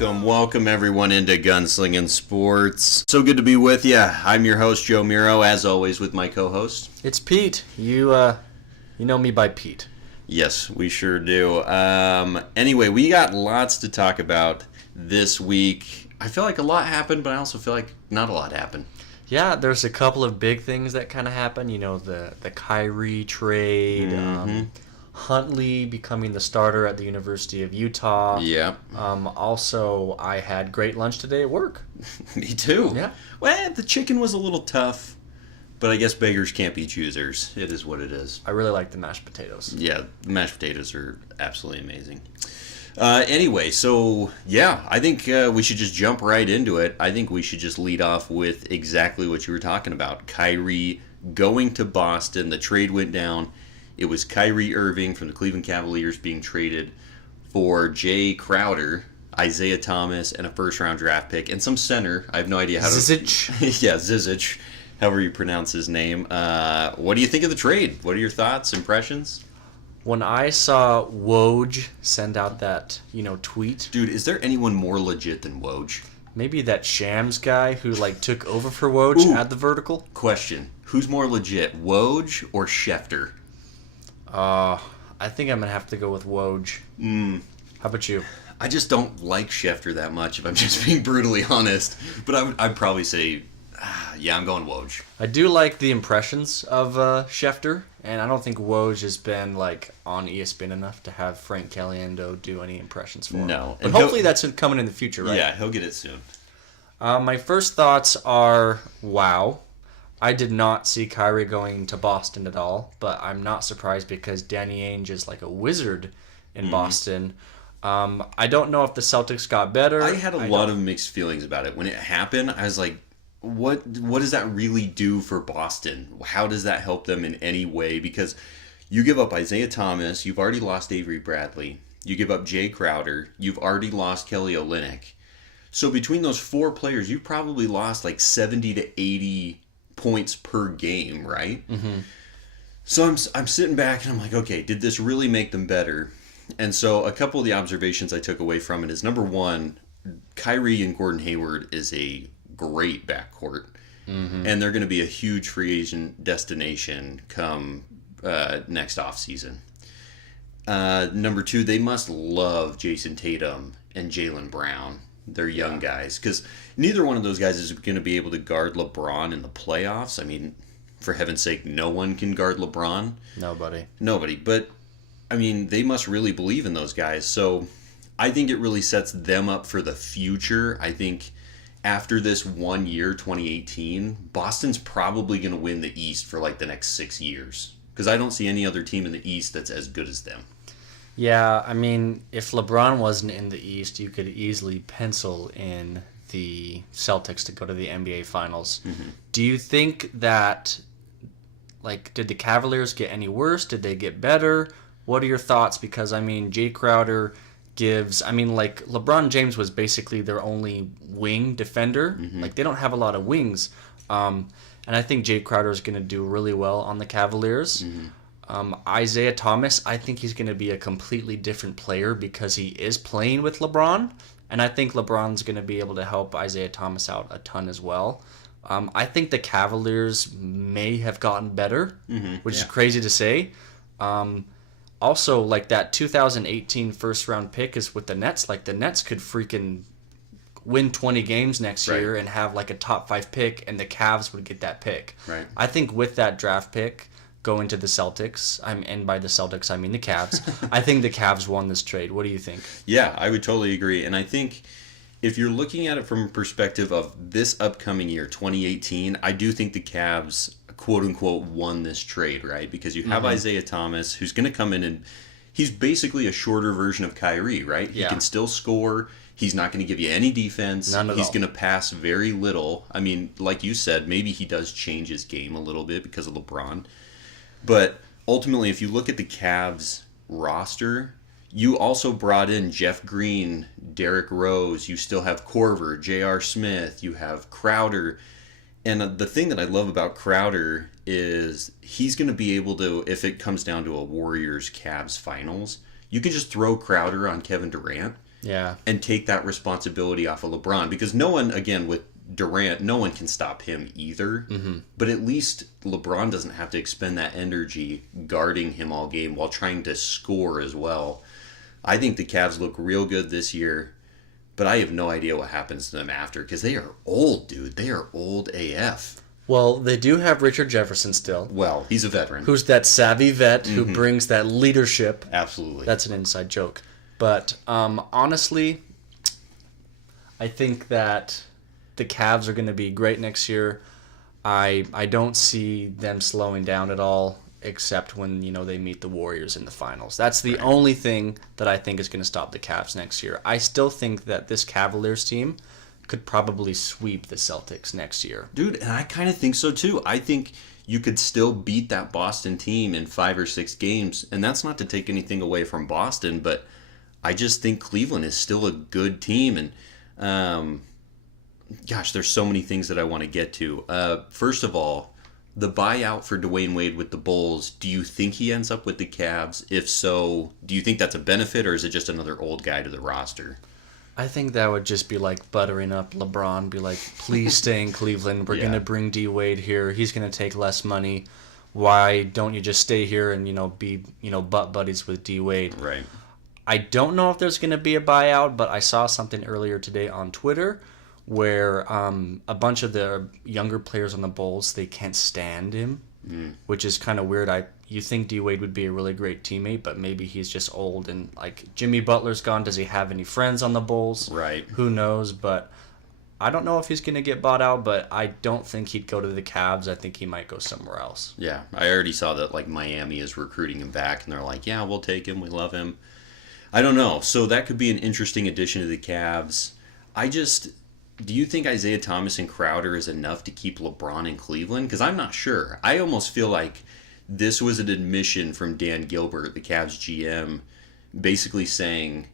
Welcome everyone into Gunslinging Sports. So good to be with you. I'm your host, Joe Miro, as always with my co-host. It's Pete. You know me by Pete. Yes, we sure do. Anyway, we got lots to talk about this week. I feel like a lot happened, but I also feel like not a lot happened. Yeah, there's a couple of big things that kind of happened. You know, the Kyrie trade, Huntley becoming the starter at the University of Utah. Yeah. Also, I had great lunch today at work. Me too. Yeah. Well, the chicken was a little tough, but I guess beggars can't be choosers. It is what it is. I really like the mashed potatoes. Yeah, the mashed potatoes are absolutely amazing. Anyway, so yeah, I think we should just jump right into it. I think we should just lead off with exactly what you were talking about. Kyrie going to Boston. The trade went down. It was Kyrie Irving from the Cleveland Cavaliers being traded for Jay Crowder, Isaiah Thomas, and a first-round draft pick, and some center. I have no idea how to... Zizic. Yeah, Zizic, however you pronounce his name. What do you think of the trade? What are your thoughts, impressions? When I saw Woj send out that, tweet... Dude, is there anyone more legit than Woj? Maybe that Shams guy who, took over for Woj at the vertical? Question. Who's more legit, Woj or Schefter? I think I'm going to have to go with Woj. How about you? I just don't like Schefter that much, if I'm just being brutally honest. But I'd probably say, yeah, I'm going Woj. I do like the impressions of Schefter, and I don't think Woj has been, on ESPN enough to have Frank Caliendo do any impressions for him. No. But hopefully that's coming in the future, right? Yeah, he'll get it soon. My first thoughts are, wow. I did not see Kyrie going to Boston at all, but I'm not surprised because Danny Ainge is like a wizard in Boston. I don't know if the Celtics got better. I had a lot of mixed feelings about it. When it happened, I was like, what does that really do for Boston? How does that help them in any way? Because you give up Isaiah Thomas, you've already lost Avery Bradley, you give up Jay Crowder, you've already lost Kelly Olynyk. So between those four players, you've probably lost 70 to 80 points per game, right? Mm-hmm. So I'm sitting back and I'm like, okay, did this really make them better? And so a couple of the observations I took away from it is, number one, Kyrie and Gordon Hayward is a great backcourt, and they're going to be a huge free agent destination come next offseason. Number two, they must love Jason Tatum and Jaylen Brown. They're young guys, because neither one of those guys is going to be able to guard LeBron in the playoffs. I mean, for heaven's sake, no one can guard LeBron. Nobody. But, I mean, they must really believe in those guys. So I think it really sets them up for the future. I think after this 1 year, 2018, Boston's probably going to win the East for the next 6 years, because I don't see any other team in the East that's as good as them. Yeah, I mean, if LeBron wasn't in the East, you could easily pencil in the Celtics to go to the NBA Finals. Mm-hmm. Do you think that, did the Cavaliers get any worse? Did they get better? What are your thoughts? Because, I mean, Jay Crowder gives... I mean, LeBron James was basically their only wing defender. Mm-hmm. They don't have a lot of wings. And I think Jay Crowder is going to do really well on the Cavaliers. Mm-hmm. Isaiah Thomas, I think he's going to be a completely different player because he is playing with LeBron, and I think LeBron's going to be able to help Isaiah Thomas out a ton as well. I think the Cavaliers may have gotten better, which is crazy to say. Also, that 2018 first-round pick is with the Nets. The Nets could freaking win 20 games next year and have a top 5 pick, and the Cavs would get that pick. Right. I think with that draft pick going to the Celtics, and by the Celtics I mean the Cavs, I think the Cavs won this trade. What do you think? Yeah, I would totally agree. And I think if you're looking at it from a perspective of this upcoming year, 2018, I do think the Cavs, quote-unquote, won this trade, right? Because you have Isaiah Thomas, who's going to come in and he's basically a shorter version of Kyrie, right? He can still score. He's not going to give you any defense. None at all. He's going to pass very little. I mean, like you said, maybe he does change his game a little bit because of LeBron. But ultimately, if you look at the Cavs roster, you also brought in Jeff Green, Derrick Rose. You still have Korver, J.R. Smith. You have Crowder. And the thing that I love about Crowder is he's going to be able to, if it comes down to a Warriors-Cavs finals, you can just throw Crowder on Kevin Durant, Yeah. and take that responsibility off of LeBron, because no one, again, with Durant, no one can stop him either. But at least LeBron doesn't have to expend that energy guarding him all game while trying to score as well. I think the Cavs look real good this year, but I have no idea what happens to them after, because they are old, dude. They are old AF. Well, they do have Richard Jefferson still, Well, he's a veteran. who's that savvy vet who brings that leadership. Absolutely. That's an inside joke. But honestly, I think that the Cavs are going to be great next year. I don't see them slowing down at all, except when they meet the Warriors in the finals. That's the only thing that I think is going to stop the Cavs next year. I still think that this Cavaliers team could probably sweep the Celtics next year. Dude, and I kind of think so too. I think you could still beat that Boston team in 5 or 6 games, and that's not to take anything away from Boston, but I just think Cleveland is still a good team. And gosh, there's so many things that I want to get to. First of all, the buyout for Dwayne Wade with the Bulls, do you think he ends up with the Cavs? If so, do you think that's a benefit, or is it just another old guy to the roster? I think that would just be like buttering up LeBron, be like, please stay in Cleveland. We're Yeah. going to bring D Wade here. He's going to take less money. Why don't you just stay here and, be, butt buddies with D Wade? Right. I don't know if there's going to be a buyout, but I saw something earlier today on Twitter where a bunch of the younger players on the Bulls, they can't stand him, which is kind of weird. You think D Wade would be a really great teammate, but maybe he's just old, and like Jimmy Butler's gone. Does he have any friends on the Bulls? Right. Who knows? But I don't know if he's going to get bought out, but I don't think he'd go to the Cavs. I think he might go somewhere else. Yeah, I already saw that like Miami is recruiting him back, and they're like, yeah, we'll take him. We love him. I don't know. So that could be an interesting addition to the Cavs. Do you think Isaiah Thomas and Crowder is enough to keep LeBron in Cleveland? Because I'm not sure. I almost feel like this was an admission from Dan Gilbert, the Cavs GM, basically saying,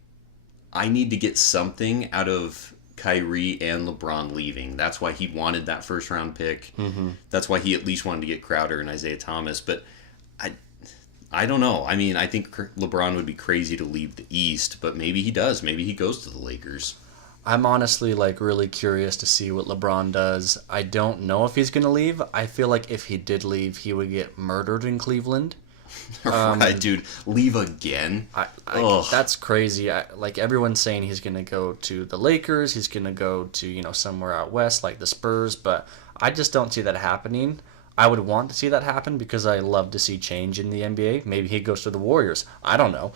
I need to get something out of Kyrie and LeBron leaving. That's why he wanted that first round pick. That's why he at least wanted to get Crowder and Isaiah Thomas. But I don't know. I mean, I think LeBron would be crazy to leave the East, but maybe he does. Maybe he goes to the Lakers. I'm honestly really curious to see what LeBron does. I don't know if he's going to leave. I feel like if he did leave, he would get murdered in Cleveland. Right, dude. Leave again? Ugh. That's crazy. Everyone's saying he's going to go to the Lakers. He's going to go to, somewhere out west like the Spurs. But I just don't see that happening. I would want to see that happen because I love to see change in the NBA. Maybe he goes to the Warriors. I don't know.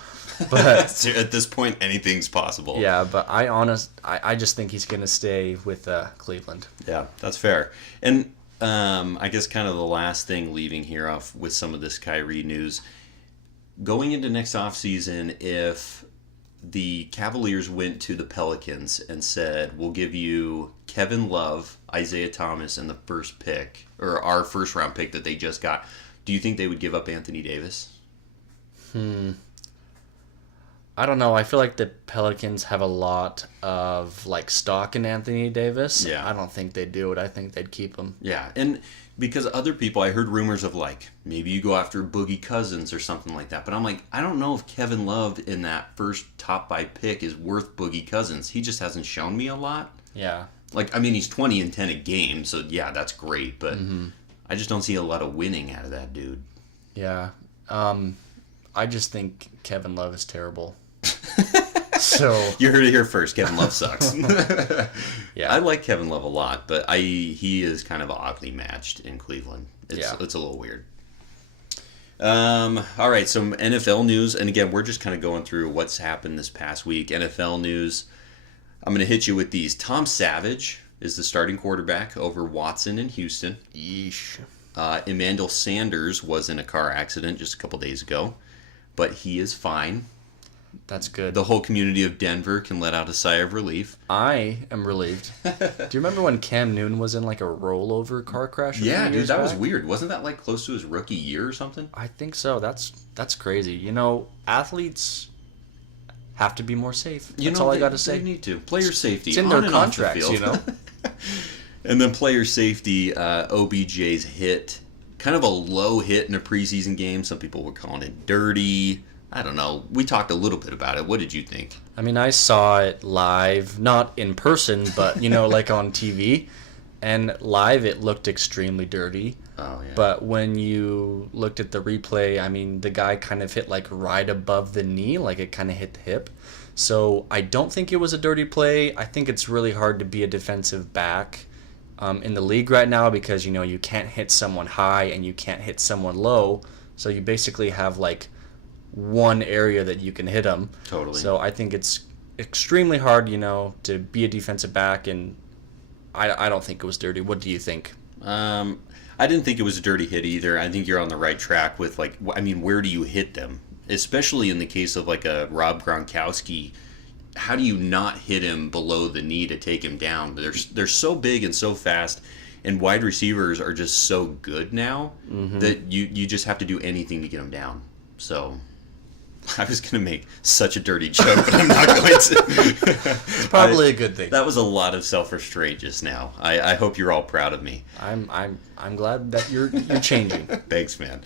But at this point, anything's possible. yeah, but I just think he's going to stay with Cleveland. Yeah, that's fair. And I guess kind of the last thing leaving here off with some of this Kyrie news. Going into next offseason, if the Cavaliers went to the Pelicans and said, we'll give you Kevin Love, Isaiah Thomas, and the first pick, or our first round pick that they just got, do you think they would give up Anthony Davis? I don't know. I feel like the Pelicans have a lot of stock in Anthony Davis. Yeah. I don't think they'd do it. I think they'd keep him. Yeah, and because other people, I heard rumors of maybe you go after Boogie Cousins or something like that. But I'm like, I don't know if Kevin Love in that first top 5 pick is worth Boogie Cousins. He just hasn't shown me a lot. Yeah. He's 20 and 10 a game, so yeah, that's great. But I just don't see a lot of winning out of that dude. Yeah. I just think Kevin Love is terrible. So You heard it here first. Kevin Love sucks. yeah. I like Kevin Love a lot, but he is kind of oddly matched in Cleveland. It's a little weird. All right, some NFL news, and again, we're just kind of going through what's happened this past week. NFL news. I'm going to hit you with these. Tom Savage is the starting quarterback over Watson in Houston. Yeesh. Emmanuel Sanders was in a car accident just a couple days ago, but he is fine. That's good. The whole community of Denver can let out a sigh of relief. I am relieved. Do you remember when Cam Newton was in a rollover car crash? Yeah, dude, years that was back? weird. Wasn't that close to his rookie year or something? I think so. That's crazy. Athletes have to be more safe. That's all I got to say. They need to. Player safety. It's in on their and off the contracts, field. And then player safety, OBJ's hit. Kind of a low hit in a preseason game. Some people were calling it dirty. I don't know. We talked a little bit about it. What did you think? I mean, I saw it live, not in person, but, like on TV. And live, it looked extremely dirty. Oh, yeah. But when you looked at the replay, I mean, the guy kind of hit like right above the knee, like it kind of hit the hip. So I don't think it was a dirty play. I think it's really hard to be a defensive back in the league right now because, you can't hit someone high and you can't hit someone low. So you basically have like one area that you can hit them. Totally. So I think it's extremely hard, to be a defensive back, and I don't think it was dirty. What do you think? I didn't think it was a dirty hit either. I think you're on the right track with, where do you hit them? Especially in the case of, a Rob Gronkowski. How do you not hit him below the knee to take him down? They're so big and so fast, and wide receivers are just so good now that you just have to do anything to get them down. So I was going to make such a dirty joke, but I'm not going to. It's probably a good thing. That was a lot of self-restraint just now. I hope you're all proud of me. I'm glad that you're changing. Thanks, man.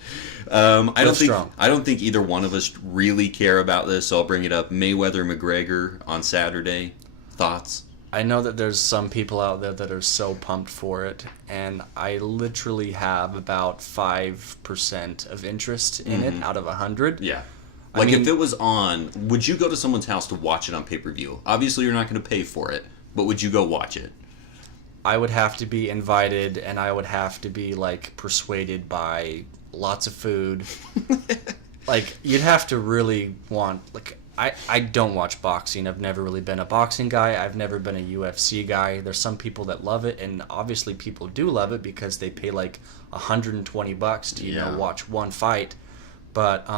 I Strong. don't think either one of us really care about this, so I'll bring it up. Mayweather-McGregor on Saturday. Thoughts? I know that there's some people out there that are so pumped for it, and I literally have about 5% of interest in it out of 100. Yeah. I mean, if it was on, would you go to someone's house to watch it on pay-per-view? Obviously, you're not going to pay for it, but would you go watch it? I would have to be invited, and I would have to be, persuaded by lots of food. You'd have to really want, I don't watch boxing. I've never really been a boxing guy. I've never been a UFC guy. There's some people that love it, and obviously people do love it because they pay, $120 to, watch one fight. But,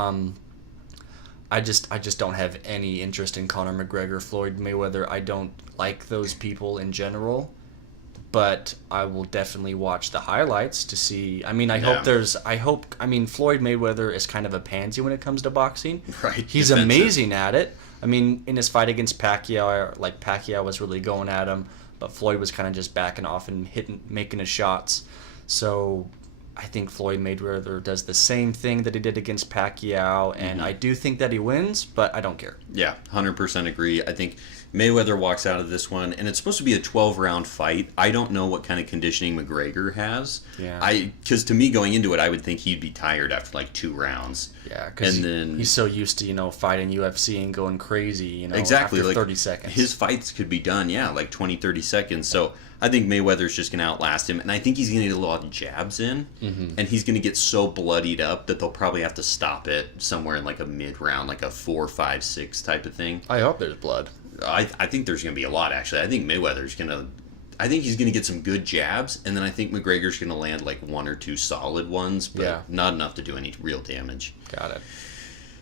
I just don't have any interest in Conor McGregor, Floyd Mayweather. I don't like those people in general, but I will definitely watch the highlights to see. I mean, Floyd Mayweather is kind of a pansy when it comes to boxing. Right. He's defensive. Amazing at it. I mean, in his fight against Pacquiao, Pacquiao was really going at him, but Floyd was kind of just backing off and making his shots. So I think Floyd Mayweather does the same thing that he did against Pacquiao, and I do think that he wins, but I don't care. Yeah, 100% agree. I think Mayweather walks out of this one, and it's supposed to be a 12-round fight. I don't know what kind of conditioning McGregor has. Yeah. Because to me, going into it, I would think he'd be tired after 2 rounds. Yeah, because he's so used to, fighting UFC and going crazy, exactly, after 30 seconds. His fights could be done, 20, 30 seconds. So I think Mayweather's just going to outlast him, and I think he's going to get a lot of jabs in, and he's going to get so bloodied up that they'll probably have to stop it somewhere in a mid-round, a 4, 5, 6 type of thing. I hope there's blood. I think there's going to be a lot, actually. I think Mayweather's going to... I think he's going to get some good jabs, and then I think McGregor's going to land 1 or 2 solid ones, but not enough to do any real damage. Got it.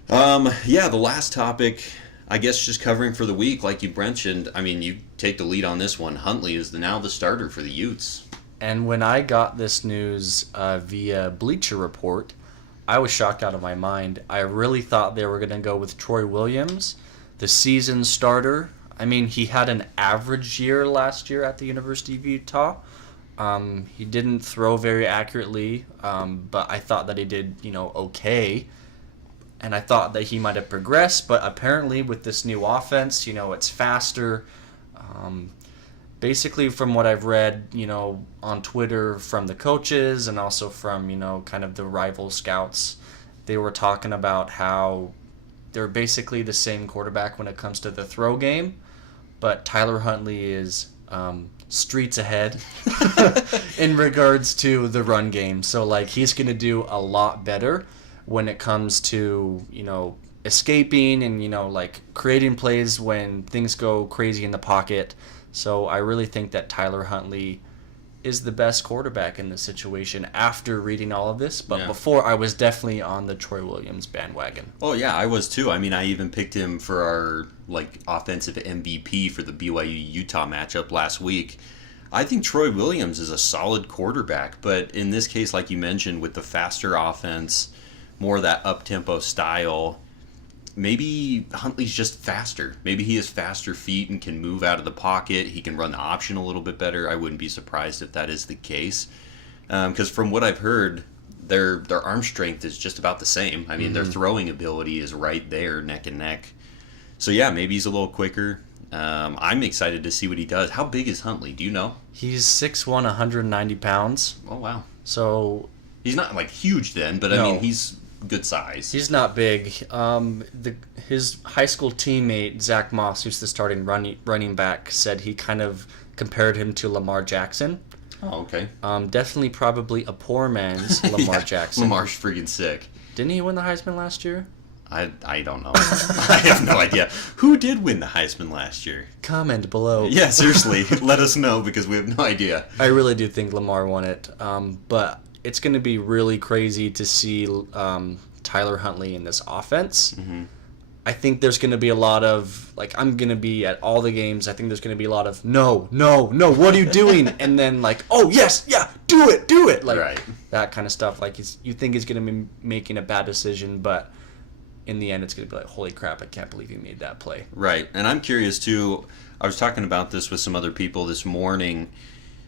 The last topic, I guess just covering for the week, like you mentioned, I mean, you take the lead on this one. Huntley is now the starter for the Utes. And when I got this news via Bleacher Report, I was shocked out of my mind. I really thought they were going to go with Troy Williams, the season starter. I mean, he had an average year last year at the University of Utah. He didn't throw very accurately, but I thought that he did, okay. And I thought that he might have progressed, but apparently with this new offense, it's faster. Basically, from what I've read, on Twitter from the coaches and also from, kind of the rival scouts, they were talking about how they're basically the same quarterback when it comes to the throw game, but Tyler Huntley is streets ahead in regards to the run game. So, he's going to do a lot better when it comes to, escaping and, creating plays when things go crazy in the pocket. So I really think that Tyler Huntley is the best quarterback in this situation after reading all of this. But before, I was definitely on the Troy Williams bandwagon. Oh, yeah, I was too. I mean, I even picked him for our, offensive MVP for the BYU-Utah matchup last week. I think Troy Williams is a solid quarterback, but in this case, like you mentioned, with the faster offense, more of that up-tempo style, maybe Huntley's just faster. Maybe he has faster feet and can move out of the pocket. He can run the option a little bit better. I wouldn't be surprised if that is the case. Because from what I've heard, their arm strength is just about the same. I mean, their throwing ability is right there, neck and neck. So yeah, maybe he's a little quicker. I'm excited to see what he does. How big is Huntley? Do you know? He's 6'1", 190 pounds. Oh wow. So He's not like huge then, but I No. mean he's good size. he's not big. His high school teammate Zach Moss, who's the starting running back, said he kind of compared him to Lamar Jackson. Oh, okay. Definitely, probably a poor man's Lamar Yeah, Jackson. Lamar's freaking sick. Didn't he win the Heisman last year? I don't know. I have no idea. Who did win the Heisman last year? Comment below. Yeah, seriously, let us know because we have no idea. I really do think Lamar won it. But it's going to be really crazy to see Tyler Huntley in this offense. Mm-hmm. I think there's going to be a lot of, like, I'm going to be at all the games. I think there's going to be a lot of, no, what are you doing? And then, like, oh, yes, yeah, do it. Like, Right. that kind of stuff. Like, you think he's going to be making a bad decision, but in the end, it's going to be like, holy crap, I can't believe he made that play. Right, and I'm curious too. I was talking about this with some other people this morning.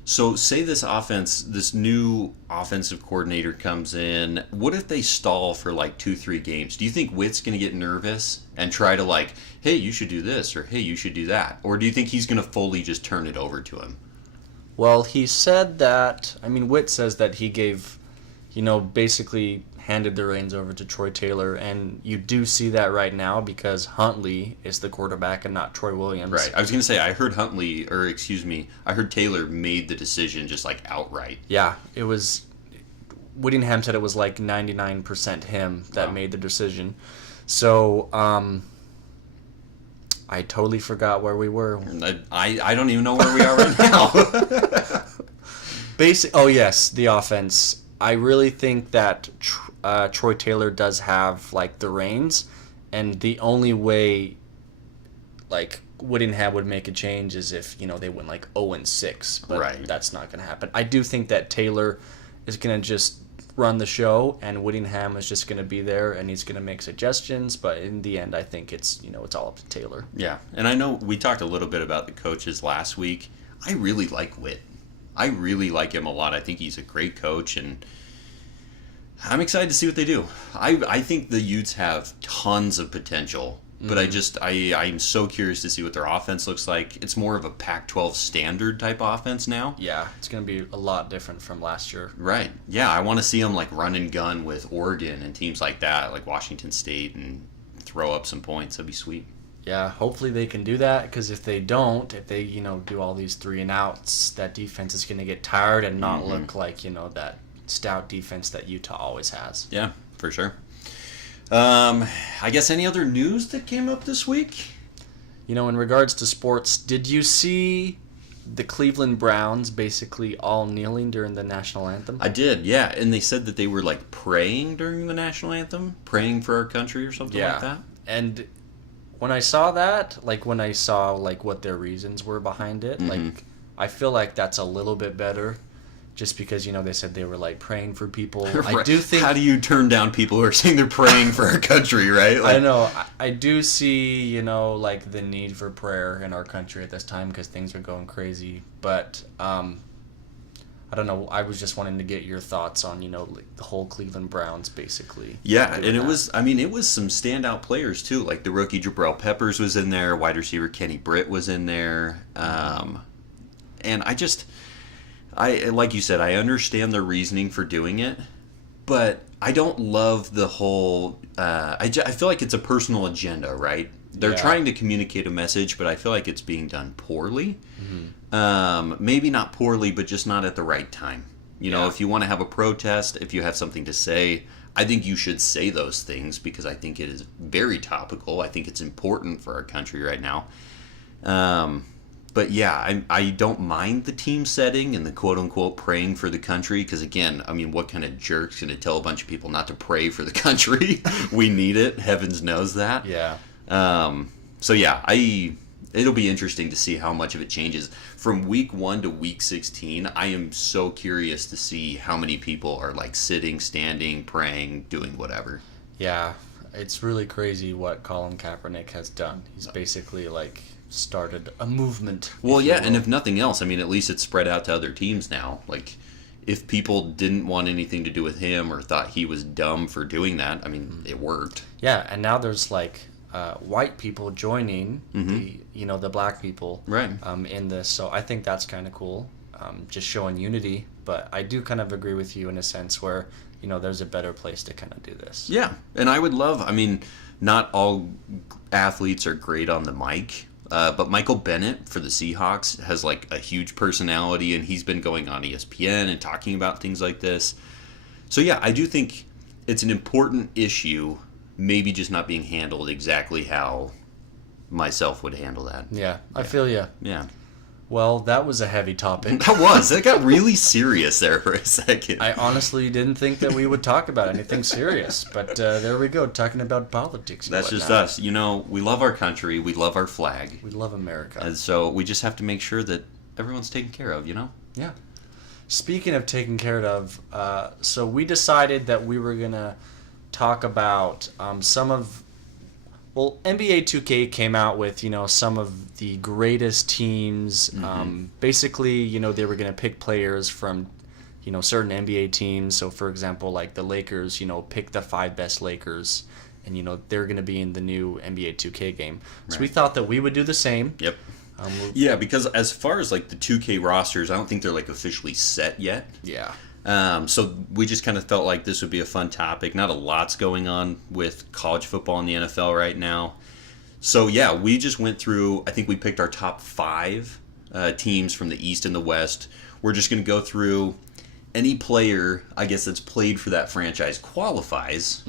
So, say this new offensive coordinator comes in. What if they stall for like 2-3 games? Do you think Witt's going to get nervous and try to like, hey, you should do this, or hey, you should do that? Or do you think he's going to fully just turn it over to him? Well, he said that, Witt says that he gave, basically handed the reins over to Troy Taylor, and you do see that right now because Huntley is the quarterback and not Troy Williams. Right. I was going to say, I heard Taylor made the decision just like outright. Yeah, it was, Whittingham said it was like 99% him that Wow. made the decision. So, I totally forgot where we were. I don't even know where we are right now. Oh yes, the offense. I really think that Troy Taylor does have like the reins, and the only way like Whittingham would make a change is if they went like 0-6, but Right. that's not going to happen. I do think that Taylor is going to just run the show, and Whittingham is just going to be there, and he's going to make suggestions. But in the end, I think it's it's all up to Taylor. Yeah, and I know we talked a little bit about the coaches last week. I really like Witt. I really like him a lot. I think he's a great coach, and I'm excited to see what they do. I think the Utes have tons of potential, but I'm so curious to see what their offense looks like. It's more of a Pac-12 standard type offense now. Yeah, it's going to be a lot different from last year. Right. Yeah, I want to see them like run and gun with Oregon and teams like that, like Washington State, and throw up some points. That'd be sweet. Yeah, hopefully they can do that, because if they don't, if they, do all these 3 and outs, that defense is going to get tired and not look like, that stout defense that Utah always has. Yeah, for sure. I guess any other news that came up this week? In regards to sports, did you see the Cleveland Browns basically all kneeling during the national anthem? I did, yeah. And they said that they were like praying during the national anthem, praying for our country or something like that. And when I saw that, when I saw what their reasons were behind it, I feel like that's a little bit better, just because they said they were praying for people. I do think. How do you turn down people who are saying they're praying for our country, right? I know. I do see the need for prayer in our country at this time because things are going crazy. But I don't know. I was just wanting to get your thoughts on the whole Cleveland Browns basically. Yeah, and it was some standout players too. Like the rookie Jabril Peppers was in there, wide receiver Kenny Britt was in there, and I like you said, I understand their reasoning for doing it, but I don't love the whole. I feel like it's a personal agenda, right? They're trying to communicate a message, but I feel like it's being done poorly. Maybe not poorly, but just not at the right time. If you want to have a protest, if you have something to say, I think you should say those things because I think it is very topical. I think it's important for our country right now. But yeah, I don't mind the team setting and the quote-unquote praying for the country because, again, what kind of jerk's going to tell a bunch of people not to pray for the country? We need it. Heavens knows that. Yeah. So yeah, it'll be interesting to see how much of it changes. From week 1 to week 16, I am so curious to see how many people are sitting, standing, praying, doing whatever. Yeah, it's really crazy what Colin Kaepernick has done. He's basically started a movement. Well, yeah, and if nothing else, at least it's spread out to other teams now. if people didn't want anything to do with him or thought he was dumb for doing that, I mean, it worked. Yeah, and now there's like white people joining the black people Right. In this. So I think that's kind of cool, just showing unity. But I do kind of agree with you in a sense where, there's a better place to kind of do this. Yeah, and I would love, I mean, not all athletes are great on the mic, but Michael Bennett for the Seahawks has like a huge personality, and he's been going on ESPN and talking about things like this. So yeah, I do think it's an important issue, maybe just not being handled exactly how myself would handle that. Yeah, I feel you. Yeah. Well, that was a heavy topic. That got really serious there for a second. I honestly didn't think that we would talk about anything serious, but there we go, talking about politics. That's just us. We love our country, we love our flag. We love America. And so we just have to make sure that everyone's taken care of, Yeah. Speaking of taken care of, so we decided that we were going to talk about NBA 2K came out with, some of the greatest teams. Basically, they were going to pick players from, certain NBA teams. So, for example, like the Lakers, pick the 5 best Lakers. And, they're going to be in the new NBA 2K game. So we thought that we would do the same. Yep. Yeah, because as far as like the 2K rosters, I don't think they're like officially set yet. Yeah. So we just kind of felt like this would be a fun topic. Not a lot's going on with college football in the NFL right now. So yeah, we just went through, I think we picked our top 5 teams from the East and the West. We're just going to go through any player, I guess, that's played for that franchise qualifies.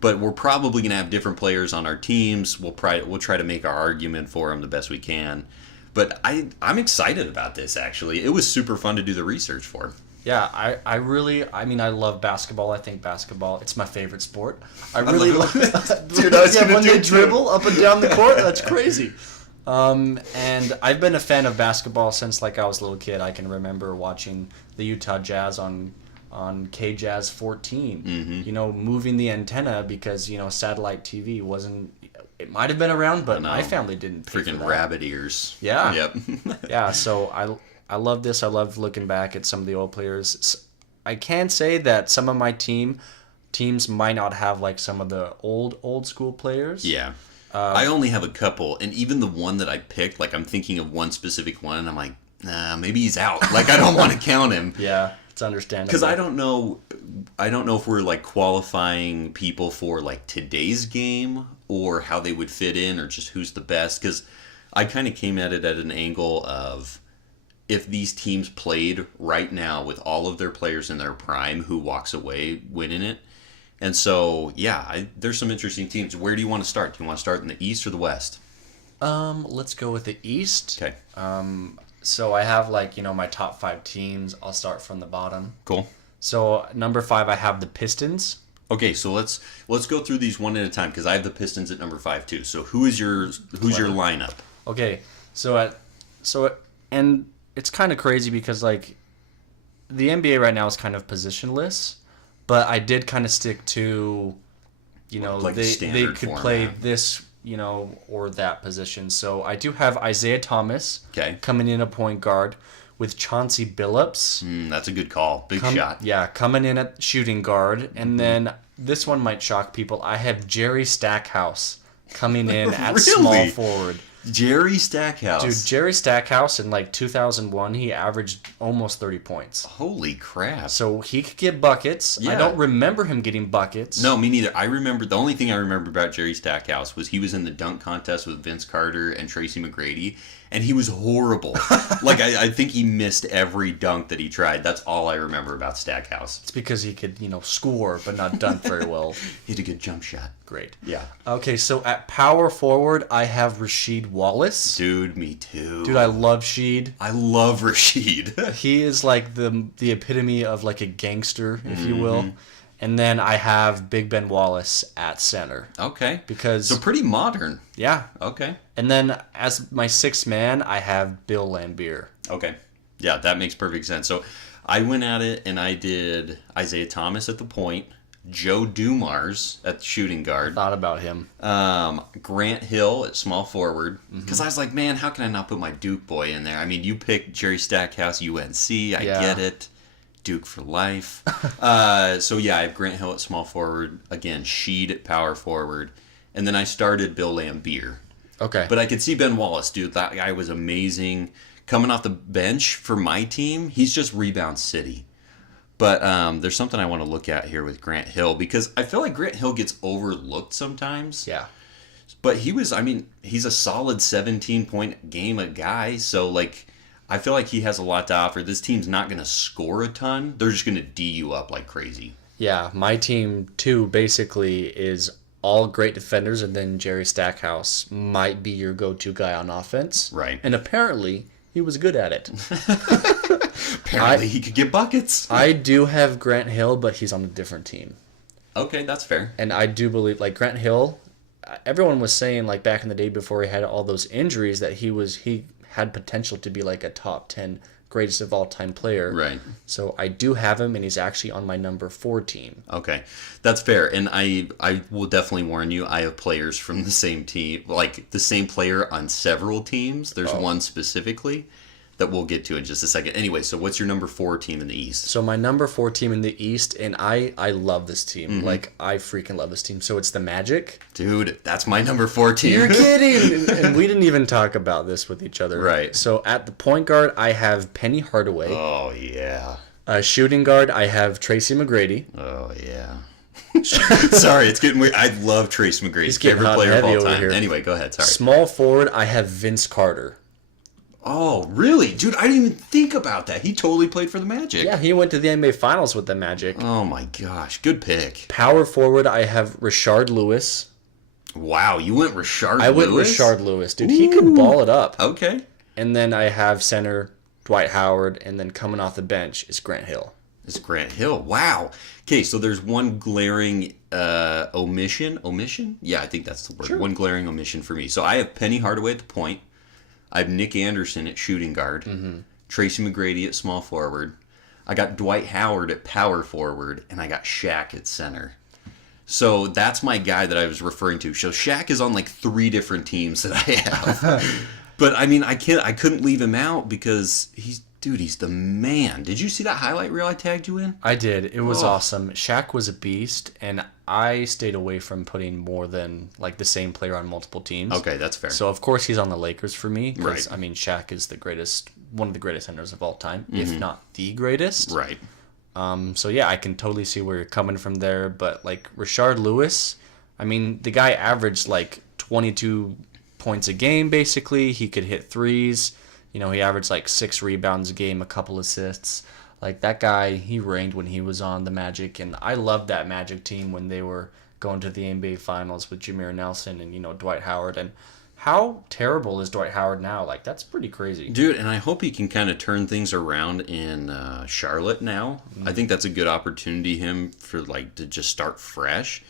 But we're probably going to have different players on our teams. We'll try to make our argument for them the best we can. But I'm excited about this, actually. It was super fun to do the research for. Yeah, I love basketball. I think basketball, it's my favorite sport. I really love it. Dude, I was gonna when do they it too. dribble up and down the court, that's crazy. And I've been a fan of basketball since like I was a little kid. I can remember watching the Utah Jazz on KJazz 14. Moving the antenna because satellite TV wasn't. It might have been around, but my family didn't pay for Freaking that. rabbit ears. Yeah. Yep. Yeah, so I love this. I love looking back at some of the old players. I can say that some of my teams might not have like some of the old school players. Yeah. I only have a couple, and even the one that I picked, like I'm thinking of one specific one, and I'm like, nah, maybe he's out. Like I don't want to count him. Yeah, it's understandable. Because I don't know if we're like qualifying people for like today's game or how they would fit in or just who's the best. Because I kind of came at it at an angle of if these teams played right now with all of their players in their prime, who walks away winning it. And so, yeah, there's some interesting teams. Where do you want to start? Do you want to start in the East or the West? Let's go with the East. Okay. So I have like, my top 5 teams. I'll start from the bottom. Cool. So number 5, I have the Pistons. Okay, so let's go through these one at a time because I have the Pistons at number 5 too. So who's your lineup? Okay, and it's kind of crazy because like the NBA right now is kind of positionless, but I did kind of stick to, Like they standard could format. play this, or that position. So I do have Isaiah Thomas Okay. coming in at point guard with Chauncey Billups. That's a good call. Big shot. Yeah, coming in at shooting guard. And then this one might shock people. I have Jerry Stackhouse coming in at Really? small forward. Jerry Stackhouse. Dude, Jerry Stackhouse in like 2001, he averaged almost 30 points. Holy crap. So he could get buckets. I Yeah. don't remember him getting buckets. No, me neither. The only thing I remember about Jerry Stackhouse was he was in the dunk contest with Vince Carter and Tracy McGrady, and he was horrible. Like, I think he missed every dunk that he tried. That's all I remember about Stackhouse. It's because he could, score but not dunk very well. He had a good jump shot. Great. Yeah. Okay, so at power forward, I have Rasheed Wallace. Dude, me too. Dude, I love Sheed. I love Rasheed. He is like the epitome of like a gangster, if you will. And then I have Big Ben Wallace at center. Okay. Because, So pretty modern. yeah. Okay. And then as my 6th man, I have Bill Laimbeer. Okay. Yeah, that makes perfect sense. So I went at it and I did Isaiah Thomas at the point, Joe Dumars at the shooting guard, Thought about him. Grant Hill at small forward. Because I was like, man, how can I not put my Duke boy in there? I mean, you picked Jerry Stackhouse, UNC. I Yeah. get it. Duke for life. So yeah, I have Grant Hill at small forward. Again, Sheed at power forward. And then I started Bill Laimbeer. Okay. But I could see Ben Wallace, dude. That guy was amazing. Coming off the bench for my team, he's just rebound city. But there's something I want to look at here with Grant Hill because I feel like Grant Hill gets overlooked sometimes. Yeah. But he's a solid 17-point game a guy. So, like, I feel like he has a lot to offer. This team's not going to score a ton. They're just going to D you up like crazy. Yeah, my team, too, basically is all great defenders, and then Jerry Stackhouse might be your go-to guy on offense. Right. And apparently, he was good at it. Apparently, he could get buckets. I do have Grant Hill, but he's on a different team. Okay, that's fair. And I do believe, like, Grant Hill, everyone was saying, like, back in the day before he had all those injuries that he had potential to be, like, a top 10 greatest of all time player. Right. So I do have him, and he's actually on my number 4 team. Okay, that's fair. And I will definitely warn you, I have players from the same team, like the same player on several teams. There's one specifically that we'll get to in just a second. Anyway, so what's your number 4 team in the East? So my number 4 team in the East, and I love this team. Like, I freaking love this team. So it's the Magic. Dude, that's my number 4 team. You're kidding! And we didn't even talk about this with each other. Right. So at the point guard, I have Penny Hardaway. Oh, yeah. Shooting guard, I have Tracy McGrady. Oh, yeah. Sorry, it's getting weird. I love Trace McGrady. He's getting favorite hot and player of heavy all over time. here. Anyway, go ahead. Sorry. Small forward, I have Vince Carter. Oh, really? Dude, I didn't even think about that. He totally played for the Magic. Yeah, he went to the NBA Finals with the Magic. Oh, my gosh. Good pick. Power forward, I have Rashard Lewis. Wow, you went Rashard Lewis? I went Rashard Lewis. Dude, he could ball it up. Okay. And then I have center Dwight Howard, and then coming off the bench is Grant Hill. It's Grant Hill. Wow. Okay, so there's one glaring omission. Omission? Yeah, I think that's the word. Sure. One glaring omission for me. So I have Penny Hardaway at the point. I have Nick Anderson at shooting guard. Tracy McGrady at small forward. I got Dwight Howard at power forward, and I got Shaq at center. So that's my guy that I was referring to. So Shaq is on like 3 different teams that I have. But I mean, I couldn't leave him out because he's the man. Did you see that highlight reel I tagged you in? I did. It was awesome. Shaq was a beast, and I stayed away from putting more than like the same player on multiple teams. Okay, that's fair. So of course he's on the Lakers for me. Right. I mean, Shaq is one of the greatest centers of all time, if not the greatest. Right. So yeah, I can totally see where you're coming from there. But like Rashard Lewis, I mean, the guy averaged like 22 points a game basically. He could hit threes. You know, he averaged like 6 rebounds a game, a couple assists. Like that guy, he reigned when he was on the Magic, and I loved that Magic team when they were going to the NBA Finals with Jameer Nelson and, you know, Dwight Howard. And how terrible is Dwight Howard now? Like, that's pretty crazy. Dude, and I hope he can kind of turn things around in Charlotte now. I think that's a good opportunity for like to just start fresh.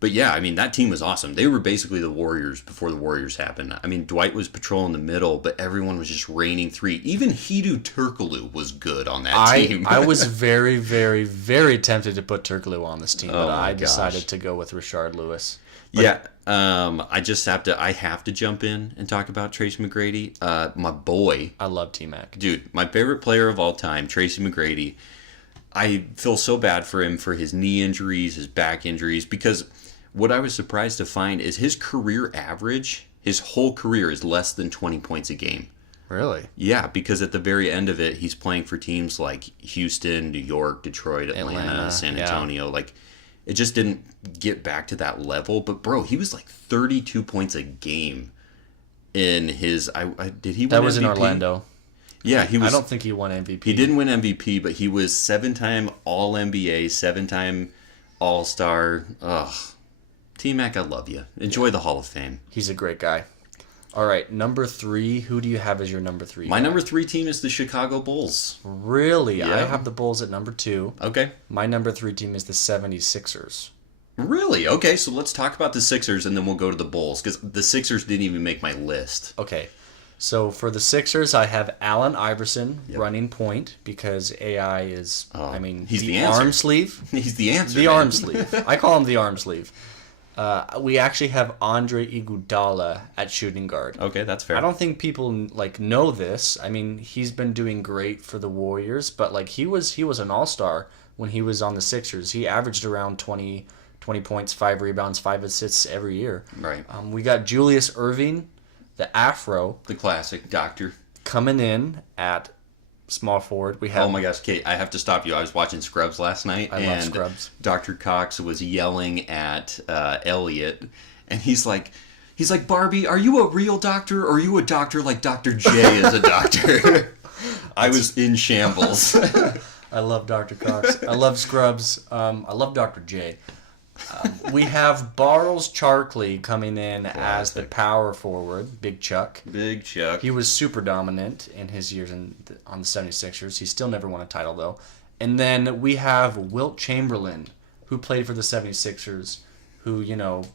But yeah, I mean, that team was awesome. They were basically the Warriors before the Warriors happened. I mean, Dwight was patrolling the middle, but everyone was just raining 3. Even Hedo Turkoglu was good on that team. I was very, very, very tempted to put Turkoglu on this team, but I decided to go with Rashard Lewis. Yeah, I have to jump in and talk about Tracy McGrady. My boy. I love T-Mac. Dude, my favorite player of all time, Tracy McGrady. I feel so bad for him for his knee injuries, his back injuries, because what I was surprised to find is his career average, his whole career is less than 20 points a game. Really? Yeah, because at the very end of it, he's playing for teams like Houston, New York, Detroit, Atlanta, San Antonio. Yeah. Like, it just didn't get back to that level. But, bro, he was like 32 points a game in his... did he win That was MVP? in Orlando. Yeah, he was... I don't think he won MVP. He didn't win MVP, but he was 7-time All-NBA, 7-time All-Star. Ugh. T-Mac, I love you. Enjoy the Hall of Fame. He's a great guy. All right, number 3. Who do you have as your number 3? My number 3 team is the Chicago Bulls. Really? Yeah. I have the Bulls at number 2. Okay. My number 3 team is the 76ers. Really? Okay, so let's talk about the Sixers, and then we'll go to the Bulls, because the Sixers didn't even make my list. Okay. So for the Sixers, I have Allen Iverson running point, because AI is, he's the answer. arm sleeve. He's the answer. The arm sleeve. I call him the arm sleeve. We actually have Andre Iguodala at shooting guard. Okay, that's fair. I don't think people know this. I mean, he's been doing great for the Warriors, but he was an all-star when he was on the Sixers. He averaged around 20 points, 5 rebounds, 5 assists every year. Right. We got Julius Irving, the Afro, The classic doctor. coming in at small forward. We have Oh my gosh, Kate, I have to stop you. I was watching Scrubs last night, I love Scrubs. Dr. Cox was yelling at Elliot, and he's like, Barbie, are you a real doctor, or are you a doctor like Dr. J is a doctor? I was in shambles. I love Dr. Cox. I love Scrubs. I love Dr. J. We have Barles Charkley coming in as the power forward, Big Chuck. Big Chuck. He was super dominant in his years on the 76ers. He still never won a title, though. And then we have Wilt Chamberlain, who played for the 76ers, who,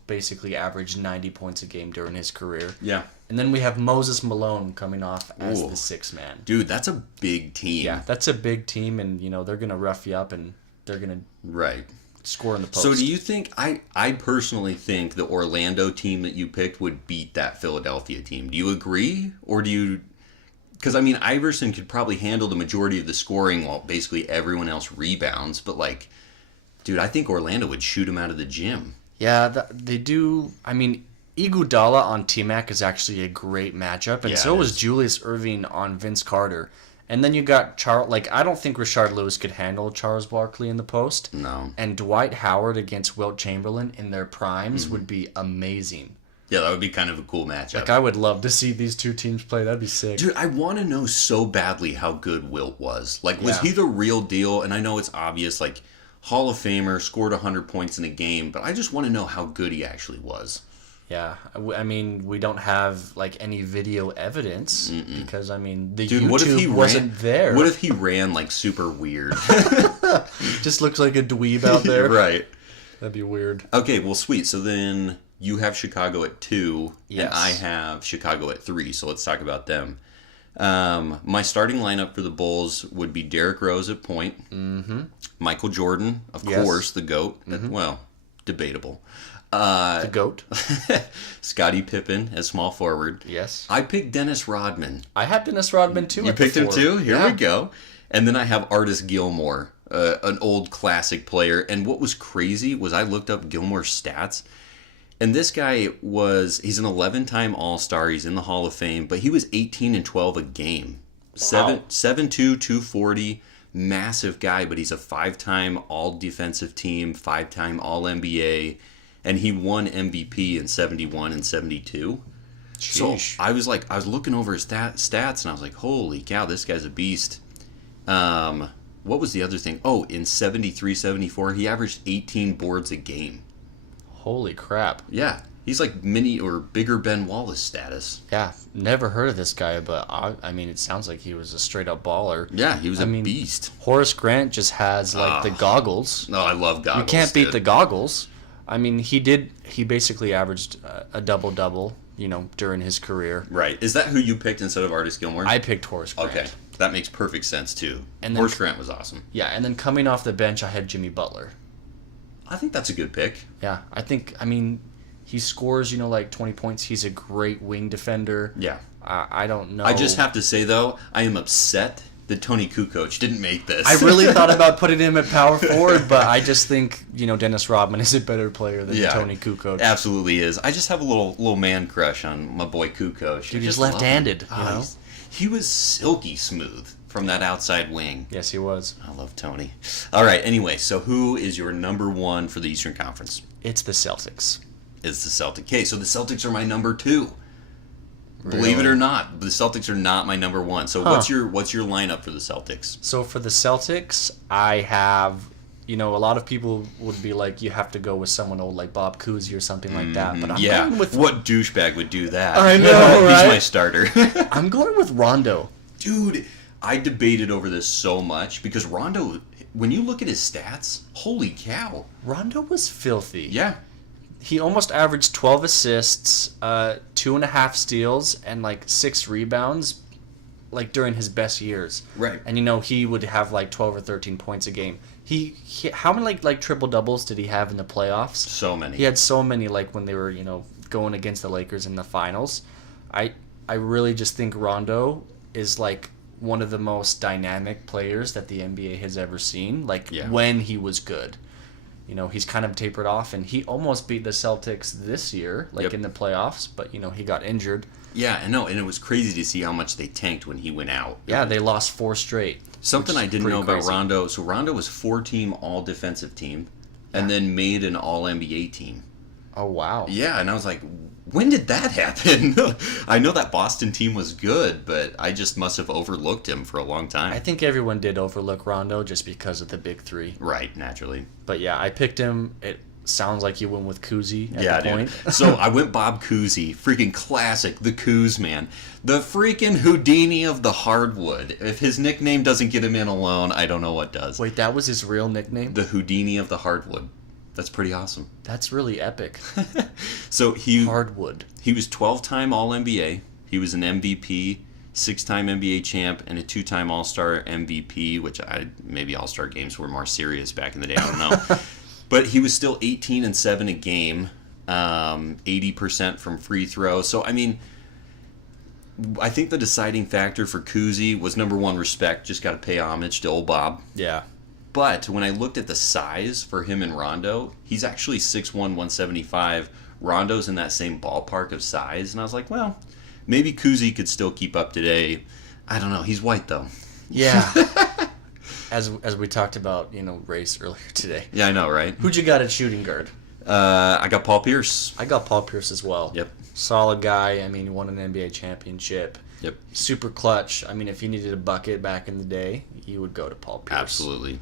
basically averaged 90 points a game during his career. Yeah. And then we have Moses Malone coming off as Ooh. the sixth man. Dude, that's a big team. Yeah, that's a big team, and, they're going to rough you up, and they're going to Right. score in the post. So do you think, I personally think the Orlando team that you picked would beat that Philadelphia team. Do you agree? Or do you... Because, Iverson could probably handle the majority of the scoring while basically everyone else rebounds. But, dude, I think Orlando would shoot him out of the gym. Yeah, they do. Iguodala on T-Mac is actually a great matchup, and Yeah, so it was is. Julius Irving on Vince Carter. And then you got Charles. I don't think Rashard Lewis could handle Charles Barkley in the post. No. And Dwight Howard against Wilt Chamberlain in their primes Mm-hmm. would be amazing. Yeah, that would be kind of a cool matchup. I would love to see these two teams play. That'd be sick. Dude, I want to know so badly how good Wilt was. Was Yeah. he the real deal? And I know it's obvious, Hall of Famer, scored 100 points in a game, but I just want to know how good he actually was. Yeah, we don't have any video evidence because the Dude, what if he YouTube wasn't there. What if he ran super weird? Just looks like a dweeb out there? Right. That'd be weird. Okay, well, sweet. So then you have Chicago at 2, Yes. and I have Chicago at 3. So let's talk about them. My starting lineup for the Bulls would be Derrick Rose at point, Michael Jordan, of Yes. course, the GOAT. Well, debatable. The GOAT. Scottie Pippen as small forward. Yes. I picked Dennis Rodman. I have Dennis Rodman too. You at the picked him 4. too? Here Yeah. we go. And then I have Artis Gilmore, an old classic player. And what was crazy was I looked up Gilmore's stats. And this guy he's an 11-time All-Star. He's in the Hall of Fame. But he was 18 and 12 a game. Wow. 7'2", 240. Massive guy, but he's a 5-time All-Defensive Team, 5-time All-NBA. And he won MVP in 71 and 72. Sheesh. So I was looking over his stats, and I was like, holy cow, this guy's a beast. What was the other thing? Oh, in 73, 74, he averaged 18 boards a game. Holy crap. Yeah, he's like mini or bigger Ben Wallace status. Yeah, never heard of this guy, but it sounds like he was a straight up baller. Yeah, he was a beast. Horace Grant just has the goggles. No, I love goggles. You can't beat dude. the goggles. He basically averaged a double-double, during his career. Right. Is that who you picked instead of Artis Gilmore? I picked Horace Grant. Okay, that makes perfect sense too. And then- Horace Grant was awesome. Yeah, and then coming off the bench, I had Jimmy Butler. I think that's a good pick. Yeah, he scores, 20 points. He's a great wing defender. Yeah. I don't know. I just have to say, though, I am upset that Tony Kukoc didn't make this. I really thought about putting him at power forward, but I just think, Dennis Rodman is a better player than Tony Kukoc. Absolutely is. I just have a little man crush on my boy Kukoc. Dude, he's left-handed, you know? He was silky smooth from that outside wing. Yes, he was. I love Tony. All right, anyway, so who is your number 1 for the Eastern Conference? It's the Celtics. It's the Celtics. Okay, so the Celtics are my number 2. Really? Believe it or not, the Celtics are not my number 1. So what's your lineup for the Celtics? So for the Celtics, I have, a lot of people would be like, you have to go with someone old like Bob Cousy or something like that. But I'm going with what douchebag would do that? I know, right? He's my starter. I'm going with Rondo. Dude, I debated over this so much because Rondo, when you look at his stats, holy cow. Rondo was filthy. Yeah. He almost averaged 12 assists, 2.5 steals, and 6 rebounds, during his best years. Right. And he would have 12 or 13 points a game. He how many like triple doubles did he have in the playoffs? So many. He had so many like when they were going against the Lakers in the finals. I really just think Rondo is like one of the most dynamic players that the NBA has ever seen. Like when he was good. He's kind of tapered off, and he almost beat the Celtics this year, like in the playoffs, but he got injured. Yeah, I know, and it was crazy to see how much they tanked when he went out. Yeah, they lost 4 straight. Something I didn't know about crazy. Rondo. So Rondo was 4-team all-defensive team, and then made an all-NBA team. Oh, wow. Yeah, and I was like, when did that happen? I know that Boston team was good, but I just must have overlooked him for a long time. I think everyone did overlook Rondo just because of the big three. Right, naturally. But yeah, I picked him. It sounds like you went with Kuzi at the point. So I went Bob Cousy, freaking classic, the Coos man. The freaking Houdini of the hardwood. If his nickname doesn't get him in alone, I don't know what does. Wait, that was his real nickname? The Houdini of the hardwood. That's pretty awesome. That's really epic. So Hardwood. He was 12-time All-NBA. He was an MVP, 6-time NBA champ, and a 2-time All-Star MVP, which maybe All-Star games were more serious back in the day. I don't know. But he was still 18-7 a game, 80% from free throw. So, I mean, I think the deciding factor for Cousy was, number one, respect. Just got to pay homage to old Bob. Yeah. But when I looked at the size for him and Rondo, he's actually 6'1", 175. Rondo's in that same ballpark of size. And I was like, well, maybe Cousy could still keep up today. I don't know. He's white, though. Yeah. As we talked about, race earlier today. Yeah, I know, right? Who'd you got at shooting guard? I got Paul Pierce. I got Paul Pierce as well. Yep. Solid guy. I mean, he won an NBA championship. Yep. Super clutch. I mean, if you needed a bucket back in the day, you would go to Paul Pierce. Absolutely.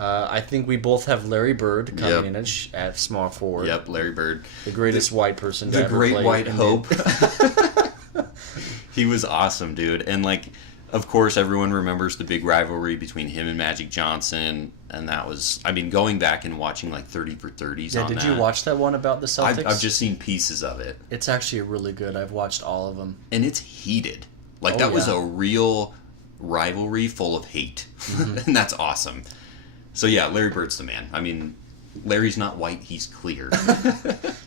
I think we both have Larry Bird coming in at small forward. Yep, Larry Bird. The greatest white person to The ever great play white in hope. He was awesome, dude. And, of course, everyone remembers the big rivalry between him and Magic Johnson. And that was, going back and watching, 30 for 30s on that. Did you watch that one about the Celtics? I've just seen pieces of it. It's actually really good. I've watched all of them. And it's heated. That was a real rivalry full of hate. Mm-hmm. And that's awesome. So, yeah, Larry Bird's the man. I mean, Larry's not white, he's clear.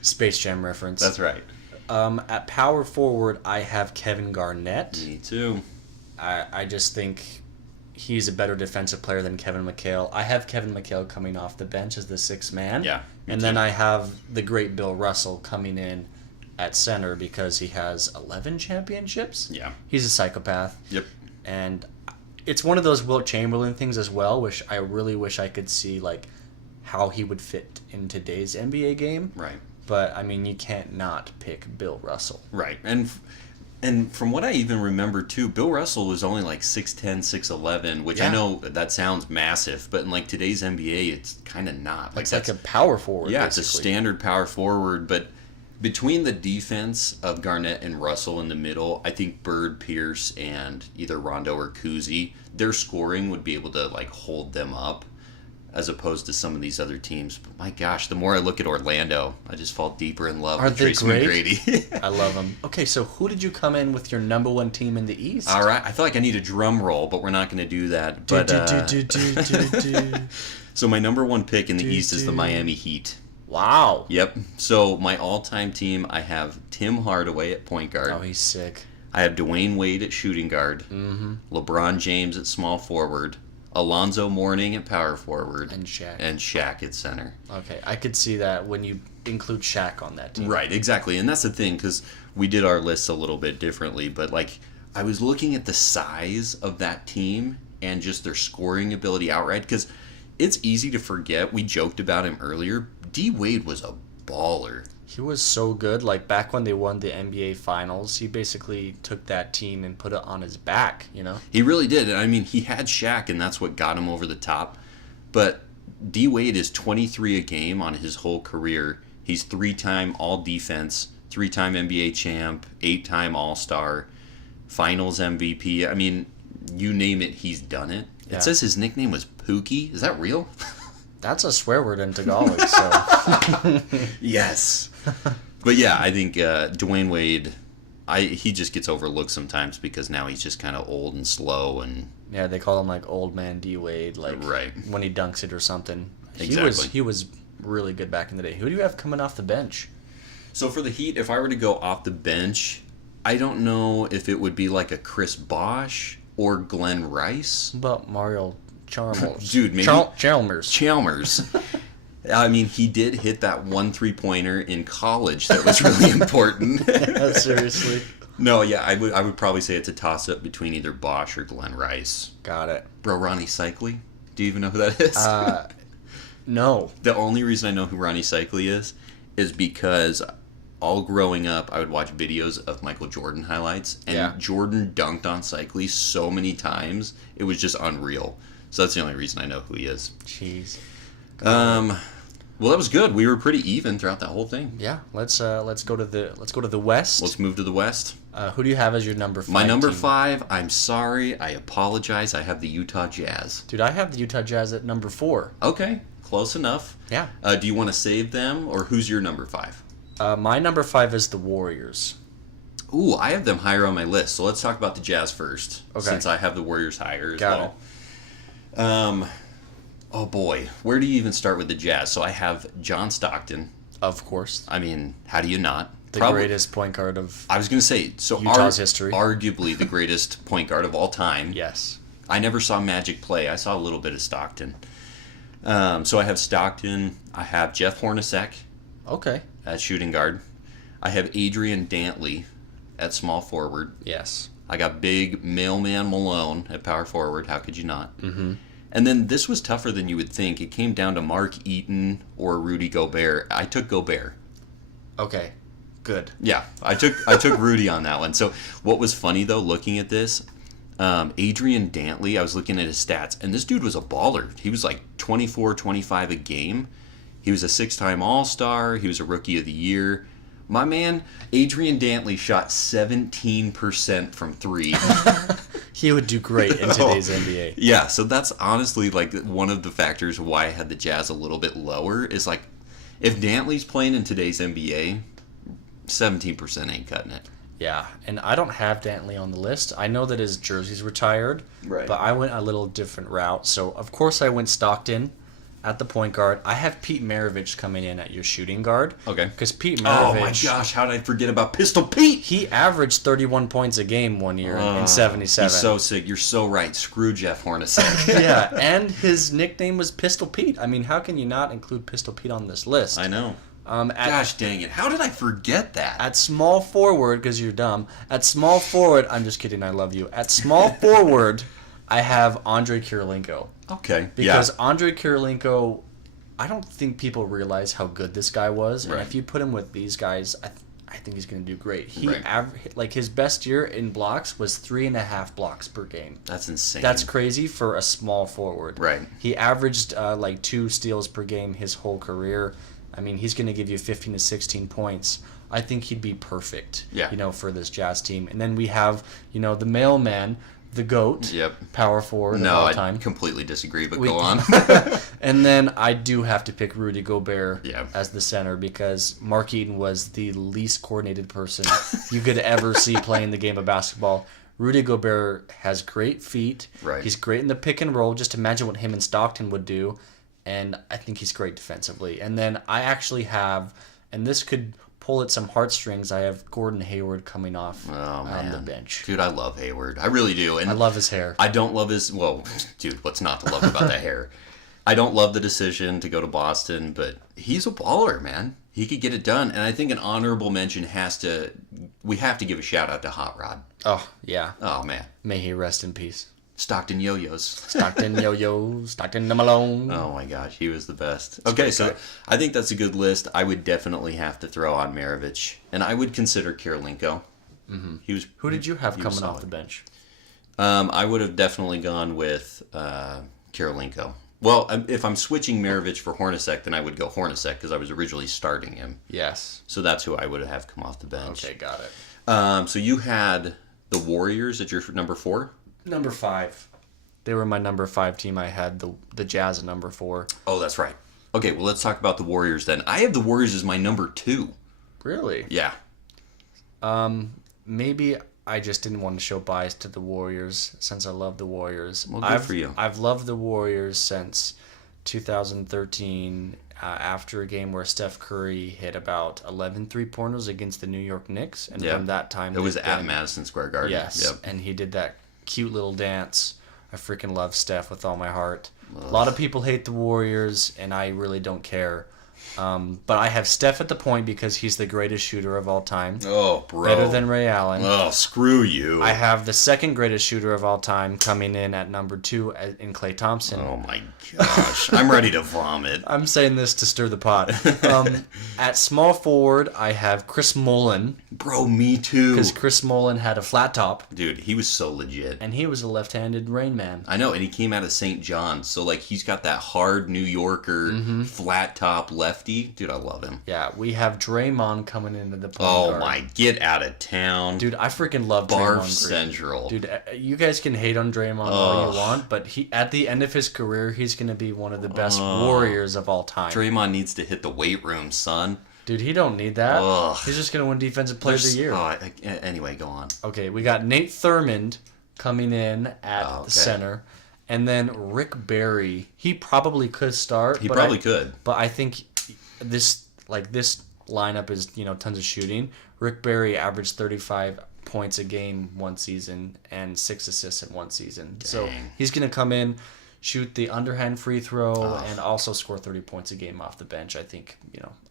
Space Jam reference. That's right. At power forward, I have Kevin Garnett. Me too. I just think he's a better defensive player than Kevin McHale. I have Kevin McHale coming off the bench as the sixth man. Yeah. And then I have the great Bill Russell coming in at center because he has 11 championships. Yeah. He's a psychopath. Yep. And it's one of those Wilt Chamberlain things as well, which I really wish I could see how he would fit in today's NBA game. Right. But I mean, you can't not pick Bill Russell. Right. And from what I even remember too, Bill Russell was only 6'10", 6'11", which I know that sounds massive, but in today's NBA, it's kind of not. It's like a power forward. Yeah, basically. It's a standard power forward, but between the defense of Garnett and Russell in the middle, I think Bird, Pierce, and either Rondo or Cousy, their scoring would be able to hold them up, as opposed to some of these other teams. But my gosh, the more I look at Orlando, I just fall deeper in love with Tracy McGrady. I love them. Okay, so who did you come in with your number one team in the East? All right, I feel like I need a drum roll, but we're not going to do that. So my number one pick in the East is the Miami Heat. Wow. Yep. So my all-time team, I have Tim Hardaway at point guard. Oh, he's sick. I have Dwayne Wade at shooting guard. Mm-hmm. LeBron James at small forward. Alonzo Mourning at power forward. And Shaq. And Shaq at center. Okay, I could see that when you include Shaq on that team. Right, exactly. And that's the thing, because we did our lists a little bit differently. But, I was looking at the size of that team and just their scoring ability outright, because it's easy to forget. We joked about him earlier. D. Wade was a baller. He was so good. Back when they won the NBA Finals, he basically took that team and put it on his back, He really did. And I mean, he had Shaq, and that's what got him over the top. But D. Wade is 23 a game on his whole career. He's 3-time All-Defense, 3-time NBA champ, 8-time All-Star, Finals MVP. I mean, you name it, he's done it. Yeah. It says his nickname was Pookie. Is that real? That's a swear word in Tagalog, so... Yes. But yeah, I think Dwayne Wade, he just gets overlooked sometimes because now he's just kind of old and slow and Yeah, they call him like Old Man D Wade, like Right. when he dunks it or something. Exactly. He was really good back in the day. Who do you have coming off the bench? So for the Heat, if I were to go off the bench, I don't know if it would be like a Chris Bosh or Glenn Rice. What about Mario Chalmers? Dude, maybe- Chalmers. Chalmers. I mean, he did hit that 1 3-pointer in college that was really important. Seriously. No, yeah, I would probably say it's a toss-up between either Bosch or Glenn Rice. Got it. Bro, Ronnie Cycli? Do you even know who that is? No. The only reason I know who Ronnie Cycli is because all growing up, I would watch videos of Michael Jordan highlights, and Yeah. Jordan dunked on Cycli so many times, it was just unreal. So that's the only reason I know who he is. Jeez. Well, that was good. We were pretty even throughout that whole thing. Yeah. Let's go to the West. Let's move to the West. Who do you have as your number 5? My number team? 5, I'm sorry, I apologize, I have the Utah Jazz. Dude, I have the Utah Jazz at number 4. Okay, close enough. Yeah. Do you want to save them, or who's your number 5? My number 5 is the Warriors. Ooh, I have them higher on my list, so let's talk about the Jazz first, Okay. since I have the Warriors higher as Got well. Oh boy, where do you even start with the Jazz? So I have John Stockton. Of course. I mean, how do you not? The greatest point guard of... I was going to say, so Utah's history. Arguably the greatest point guard of all time. Yes. I never saw Magic play. I saw a little bit of Stockton. So I have Stockton. I have Jeff Hornacek Okay. at shooting guard. I have Adrian Dantley at small forward. Yes. I got big mailman Malone at power forward. How could you not? Mm-hmm. And then this was tougher than you would think. It came down to Mark Eaton or Rudy Gobert. I took Gobert. Okay. Good. Yeah, I took Rudy on that one. So what was funny though, looking at this, Adrian Dantley, I was looking at his stats, and this dude was a baller. He was like 24, 25 a game. He was a 6-time All-Star. He was a Rookie of the Year. My man, Adrian Dantley shot 17% from 3. He would do great in today's NBA. Yeah, so that's honestly like one of the factors why I had the Jazz a little bit lower is like, if Dantley's playing in today's NBA, 17% ain't cutting it. Yeah, and I don't have Dantley on the list. I know that his jersey's retired, Right. but I went a little different route. So, of course, I went Stockton at the point guard. I have Pete Maravich coming in at your shooting guard. Okay. Because Pete Maravich... Oh my gosh, how did I forget about Pistol Pete? He averaged 31 points a game one year in 77. He's so sick. You're so right. Screw Jeff Hornacek. Yeah, and his nickname was Pistol Pete. I mean, how can you not include Pistol Pete on this list? I know. At, Gosh dang it. How did I forget that? At small forward, because you're dumb. At small forward, I'm just kidding. I love you. At small forward, I have Andre Kirilenko. Okay. Because yeah. Andre Kirilenko, I don't think people realize how good this guy was. And Right. if you put him with these guys, I think he's going to do great. He Right. like his best year in blocks was 3.5 blocks per game. That's insane. That's crazy for a small forward. Right. He averaged like 2 steals per game his whole career. I mean, he's going to give you 15 to 16 points. I think he'd be perfect, Yeah. for this Jazz team. And then we have, the mailman, the GOAT, Yep. power forward of No, all I time. completely disagree, but go on. And then I do have to pick Rudy Gobert Yeah. as the center because Mark Eaton was the least coordinated person you could ever see playing the game of basketball. Rudy Gobert has great feet. Right. He's great in the pick and roll. Just imagine what him and Stockton would do. And I think he's great defensively. And then I actually have, and this could pull at some heartstrings, I have Gordon Hayward coming off Oh, on man. the bench. Dude, I love Hayward. I really do. And I love his hair. I don't love his... Well, dude, what's not to love about that hair? I don't love the decision to go to Boston, but he's a baller, man. He could get it done. And I think an honorable mention we have to give a shout out to Hot Rod. Oh, yeah. Oh, man. May he rest in peace. Stockton Yo-Yos. Stockton Yo-Yo, Stockton the Malone. Oh my gosh, he was the best. Okay, so I think that's a good list. I would definitely have to throw on Maravich, and I would consider Kirilenko. Mm-hmm. He was. Who did you have he was coming off solid. the bench? I would have definitely gone with Kirilenko. Well, if I'm switching Maravich for Hornacek, then I would go Hornacek because I was originally starting him. Yes. So that's who I would have come off the bench. Okay, got it. So you had the Warriors at your number 4? Number 5. They were my number 5 team. I had the Jazz at number 4. Oh, that's right. Okay, well, let's talk about the Warriors then. I have the Warriors as my number 2. Really? Yeah. maybe I just didn't want to show bias to the Warriors since I love the Warriors. Well, good for you. I've loved the Warriors since 2013 after a game where Steph Curry hit about 11 three-pointers against the New York Knicks. And from that time... It was at Madison Square Garden. Yes, Yep. and he did that cute little dance. I freaking love Steph with all my heart. Ugh. A lot of people hate the Warriors, and I really don't care. But I have Steph at the point because he's the greatest shooter of all time. Oh, bro. Better than Ray Allen. Oh, screw you. I have the second greatest shooter of all time coming in at number 2 in Klay Thompson. Oh, my gosh. I'm ready to vomit. I'm saying this to stir the pot. At small forward, I have Chris Mullin. Bro, me too. Because Chris Mullin had a flat top. Dude, he was so legit. And he was a left-handed Rain Man. I know, and he came out of St. John's. So, like, he's got that hard New Yorker, flat top lefty. Dude, I love him. Yeah, we have Draymond coming into the point Oh, guard. my. Get out of town. Dude, I freaking love Barf Draymond Green. Central. Dude, you guys can hate on Draymond all you want, but he at the end of his career, he's going to be one of the best Warriors of all time. Draymond needs to hit the weight room, son. Dude, he don't need that. Ugh. He's just going to win Defensive Player of the Year. Anyway, go on. Okay, we got Nate Thurmond coming in at the center. And then Rick Barry. He probably could start. He probably could. But I think this lineup is, tons of shooting. Rick Barry averaged 35 points a game one season and 6 assists in one season. Dang. So he's going to come in, shoot the underhand free throw, and also score 30 points a game off the bench. I think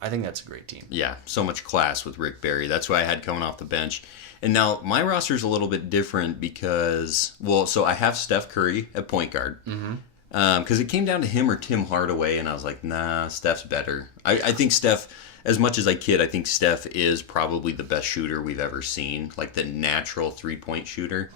that's a great team. Yeah, so much class with Rick Barry. That's who I had coming off the bench. And now my roster's a little bit different because, so I have Steph Curry at point guard. Because it came down to him or Tim Hardaway, and I was like, nah, Steph's better. I think Steph, as much as I kid, I think Steph is probably the best shooter we've ever seen, like the natural three-point shooter.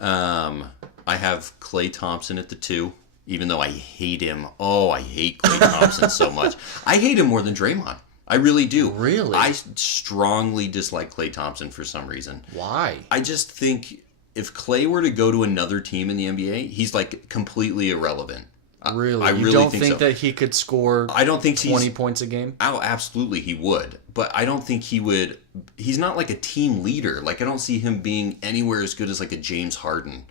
I have Klay Thompson at the 2, even though I hate him. Oh, I hate Klay Thompson so much. I hate him more than Draymond. I really do. Really? I strongly dislike Klay Thompson for some reason. Why? I just think if Klay were to go to another team in the NBA, he's like completely irrelevant. Really? I you really don't think think so. that he could score I don't think 20 points a game? Oh, absolutely he would. But I don't think he would. He's not like a team leader. Like, I don't see him being anywhere as good as like a James Harden.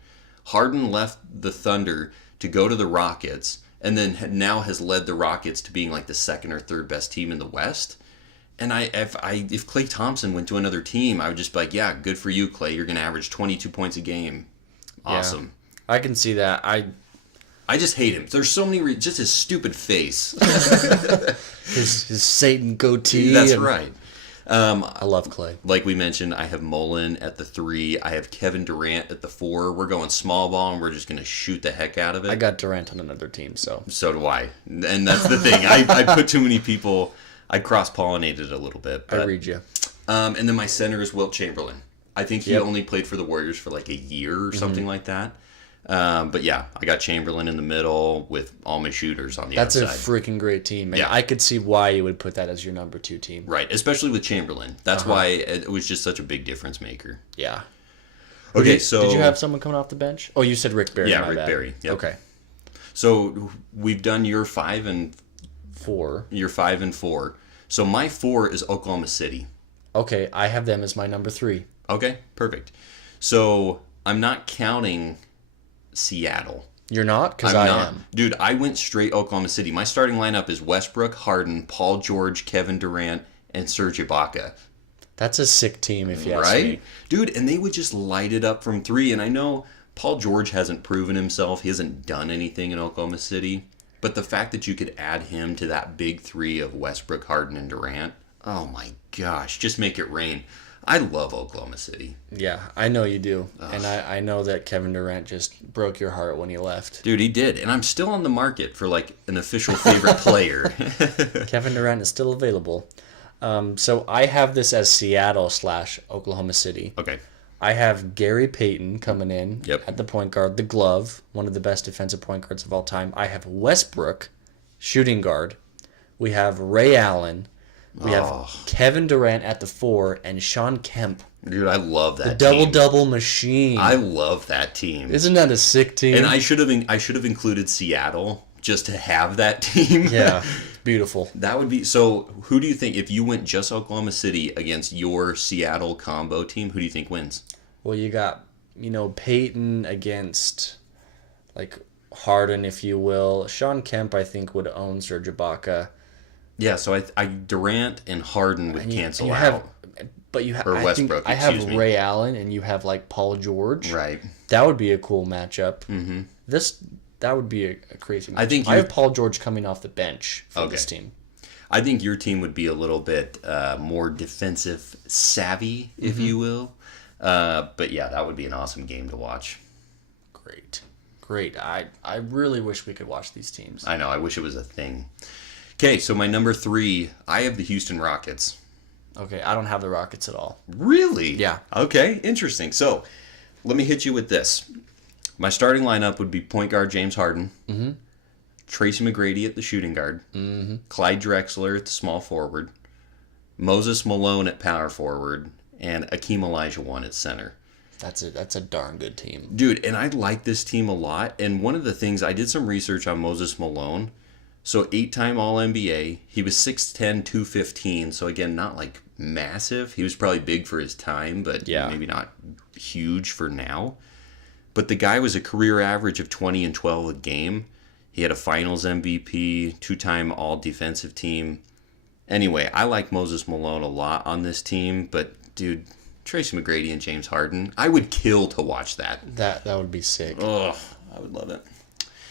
Harden left the Thunder to go to the Rockets, and then now has led the Rockets to being like the second or third best team in the West. And if Klay Thompson went to another team, I would just be like, yeah, good for you, Klay. You're going to average 22 points a game. Awesome. Yeah, I can see that. I just hate him. There's so many just his stupid face. his Satan goatee. That's right. I love Klay. Like we mentioned, I have Mullen at the 3. I have Kevin Durant at the 4. We're going small ball, and we're just going to shoot the heck out of it. I got Durant on another team, so. So do I. And that's the thing. I put too many people. I cross-pollinated a little bit. But, I read you. And then my center is Wilt Chamberlain. I think he only played for the Warriors for like a year or something like that. But yeah, I got Chamberlain in the middle with all my shooters on the outside. That's a freaking great team, man. Yeah. I could see why you would put that as your number 2 team. Right, especially with Chamberlain. That's why it was just such a big difference maker. Yeah. Okay, so... Did you have someone coming off the bench? Oh, you said Rick Barry. Yeah, my Rick bad. Barry. Yep. Okay. So we've done your 5 and 4. Your 5 and 4. So my 4 is Oklahoma City. Okay, I have them as my number 3. Okay, perfect. So I'm not counting Seattle. You're not? Because I'm I not. am. Dude, I went straight Oklahoma City. My starting lineup is Westbrook, Harden, Paul George, Kevin Durant, and Serge Ibaka. That's a sick team, if you ask Right? me. Dude, and they would just light it up from 3. And I know Paul George hasn't proven himself. He hasn't done anything in Oklahoma City. But the fact that you could add him to that big 3 of Westbrook, Harden, and Durant, oh my gosh, just make it rain. I love Oklahoma City. Yeah, I know you do. Ugh. And I know that Kevin Durant just broke your heart when he left. Dude, he did. And I'm still on the market for like an official favorite player. Kevin Durant is still available. So I have this as Seattle / Oklahoma City. Okay. I have Gary Payton coming in at the point guard, the glove, one of the best defensive point guards of all time. I have Westbrook, shooting guard. We have Ray Allen. We have Kevin Durant at the 4 and Sean Kemp. Double I love that the team. double machine. I love that team. Isn't that a sick team? And I should have included Seattle just to have that team. Yeah. Beautiful. That would be so. Who do you think if you went just Oklahoma City against your Seattle combo team? Who do you think wins? Well, you got Peyton against like Harden, if you will. Sean Kemp, I think, would own Serge Ibaka. Yeah, so I Durant and Harden would cancel you out. But you have Or I Westbrook, think I have excuse me. Ray Allen and you have like Paul George. Right. That would be a cool matchup. Mm-hmm. That would be a crazy matchup. think I have Paul George coming off the bench for Okay. this team. I think your team would be a little bit more defensive savvy, if you will. But yeah, that would be an awesome game to watch. Great. I really wish we could watch these teams. I know. I wish it was a thing. Okay, so my number 3, I have the Houston Rockets. Okay, I don't have the Rockets at all. Really? Yeah. Okay, interesting. So, let me hit you with this. My starting lineup would be point guard James Harden, Tracy McGrady at the shooting guard, Clyde Drexler at the small forward, Moses Malone at power forward, and Akeem Olajuwon at center. That's a darn good team. Dude, and I like this team a lot. And one of the things, I did some research on Moses Malone. So 8-time All-NBA. He was 6'10", 215. So again, not like massive. He was probably big for his time, but maybe not huge for now. But the guy was a career average of 20 and 12 a game. He had a finals MVP, 2-time All-Defensive Team. Anyway, I like Moses Malone a lot on this team. But, dude, Tracy McGrady and James Harden, I would kill to watch that. That would be sick. Oh, I would love it.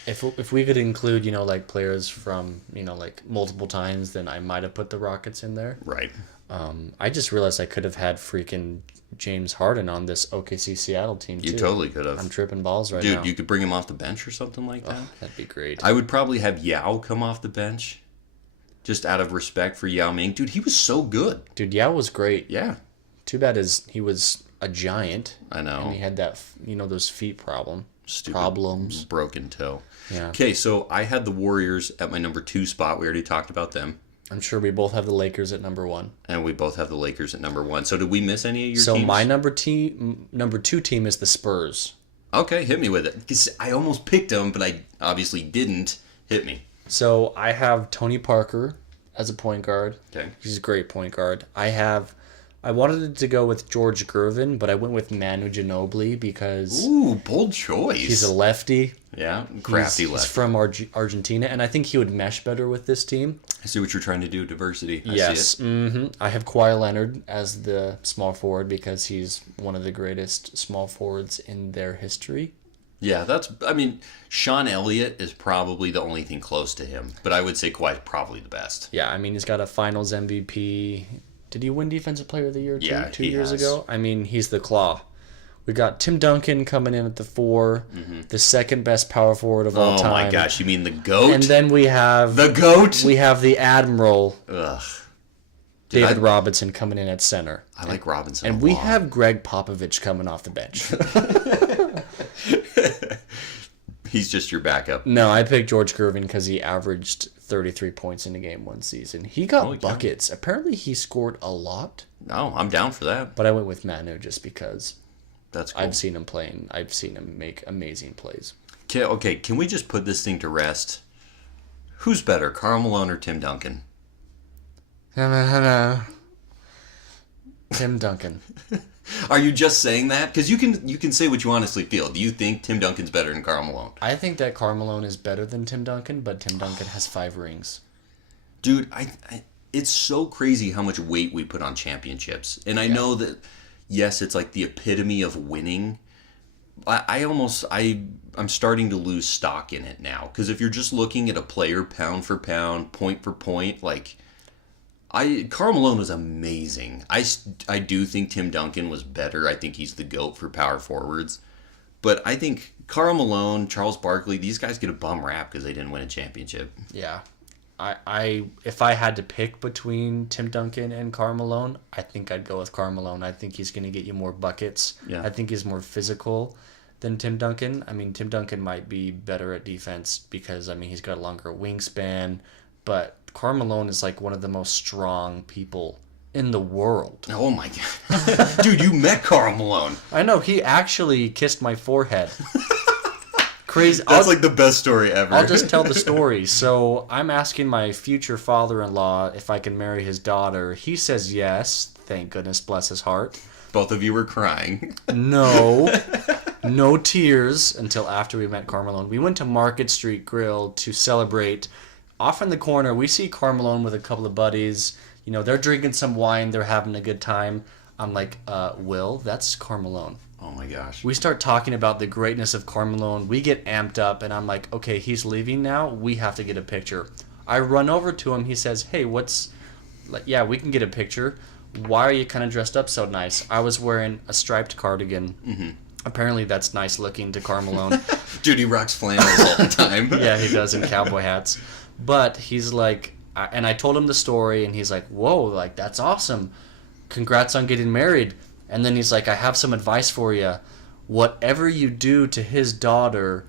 If we could include, like players from, like multiple times, then I might have put the Rockets in there. Right. I just realized I could have had freaking James Harden on this OKC Seattle team too. You totally could have. I'm tripping balls right Dude, now. you could bring him off the bench or something like that. That'd be great. I would probably have Yao come off the bench just out of respect for Yao Ming. Dude, he was so good. Dude, Yao was great. Yeah, Too bad he was a giant. I know. And he had that, those feet Stupid problems. broken toe. Yeah. Okay, so I had the Warriors at my number 2 spot. We already talked about them. I'm sure we both have the Lakers at number 1. And we both have the Lakers at number 1. So did we miss any of your So teams? my number 2 team is the Spurs. Okay, hit me with it. 'Cause I almost picked them, but I obviously didn't. Hit me. So I have Tony Parker as a point guard. Okay. He's a great point guard. I wanted to go with George Gervin, but I went with Manu Ginobili because Ooh, bold choice. he's a lefty. Yeah, crafty He's left. from Argentina, and I think he would mesh better with this team. I see what you're trying to do, diversity. I Yes. see it. I have Kawhi Leonard as the small forward because he's one of the greatest small forwards in their history. Yeah, Sean Elliott is probably the only thing close to him, but I would say Kawhi's probably the best. Yeah, he's got a finals MVP. Did he win Defensive Player of the Year two he years has. ago? He's the claw. We got Tim Duncan coming in at the 4, the second best power forward of all Oh time. my gosh, you mean the GOAT? And then we have the GOAT? we have the Admiral Ugh. David Robinson coming in at center. I like Robinson And a we lot. have Greg Popovich coming off the bench. He's just your backup. No, I picked George Gervin because he averaged 33 points in a game one season. He got Holy cow. buckets. Apparently he scored a lot, No, I'm down for that. but I went with Manu just because That's cool. I've seen him playing. I've seen him make amazing plays. Okay, can we just put this thing to rest? Who's better, Karl Malone or Tim Duncan? Tim Duncan. Are you just saying that? Because you can say what you honestly feel. Do you think Tim Duncan's better than Karl Malone? I think that Karl Malone is better than Tim Duncan, but Tim Duncan has 5 rings. Dude, it's so crazy how much weight we put on championships. And I know that, yes, it's like the epitome of winning. I'm starting to lose stock in it now. Because if you're just looking at a player pound for pound, point for point, like, Karl Malone was amazing. I do think Tim Duncan was better. I think he's the GOAT for power forwards. But I think Karl Malone, Charles Barkley, these guys get a bum rap because they didn't win a championship. Yeah. If I had to pick between Tim Duncan and Karl Malone, I think I'd go with Karl Malone. I think he's going to get you more buckets. Yeah. I think he's more physical than Tim Duncan. Tim Duncan might be better at defense because, he's got a longer wingspan. But Karl Malone is like one of the most strong people in the world. Oh my god. Dude, you met Karl Malone. I know, he actually kissed my forehead. Crazy. That's like the best story ever. I'll just tell the story. So I'm asking my future father-in-law if I can marry his daughter. He says yes. Thank goodness, bless his heart. Both of you were crying. No. No tears until after we met Carmelone. We went to Market Street Grill to celebrate. Off in the corner, we see Carmelone with a couple of buddies. You know, they're drinking some wine. They're having a good time. I'm like, Will, that's Carmelone. Oh my gosh. We start talking about the greatness of Carmelone. We get amped up, and I'm like, okay, he's leaving now. We have to get a picture. I run over to him. He says, hey, yeah, we can get a picture. Why are you kind of dressed up so nice? I was wearing a striped cardigan. Mm-hmm. Apparently that's nice looking to Carmelone. Dude, he rocks flannels all the time. Yeah, he does, in cowboy hats. But he's like, and I told him the story, and he's like, whoa, like, that's awesome. Congrats on getting married. And then he's like, I have some advice for you. Whatever you do to his daughter,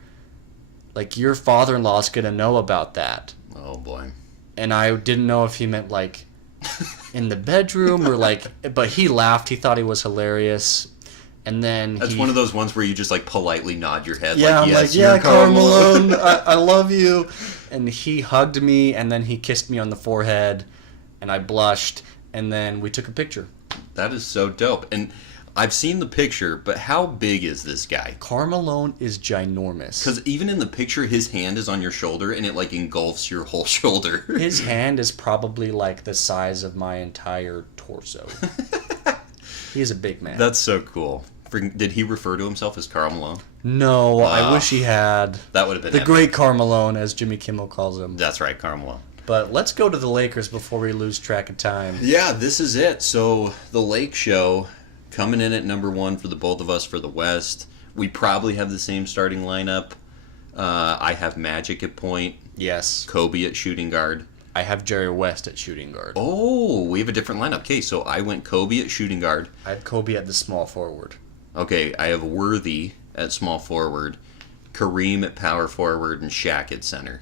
like, your father-in-law is going to know about that. Oh, boy. And I didn't know if he meant, like, in the bedroom or, like, but he laughed. He thought he was hilarious. And then That's one of those ones where you just, like, politely nod your head. Yeah, like, I'm yes, like, yeah, you're Carmelone, I love you. And he hugged me, and then he kissed me on the forehead, and I blushed, and then we took a picture. That is so dope. And I've seen the picture, but how big is this guy? Carmelone is ginormous. Because even in the picture, his hand is on your shoulder, and it, like, engulfs your whole shoulder. His hand is probably, like, the size of my entire torso. He's a big man. That's so cool. Did he refer to himself as Karl Malone? No, I wish he had. That would have been the epic. great Carmelone, as Jimmy Kimmel calls him. That's right, Karl Malone. But let's go to the Lakers before we lose track of time. Yeah, this is it. So the Lake Show coming in at number one for the both of us for the West. We probably have the same starting lineup. I have Magic at point. Yes. Kobe at shooting guard. I have Jerry West at shooting guard. Oh, we have a different lineup. Okay, so I went Kobe at shooting guard. I had Kobe at the small forward. Okay, I have Worthy at small forward, Kareem at power forward, and Shaq at center.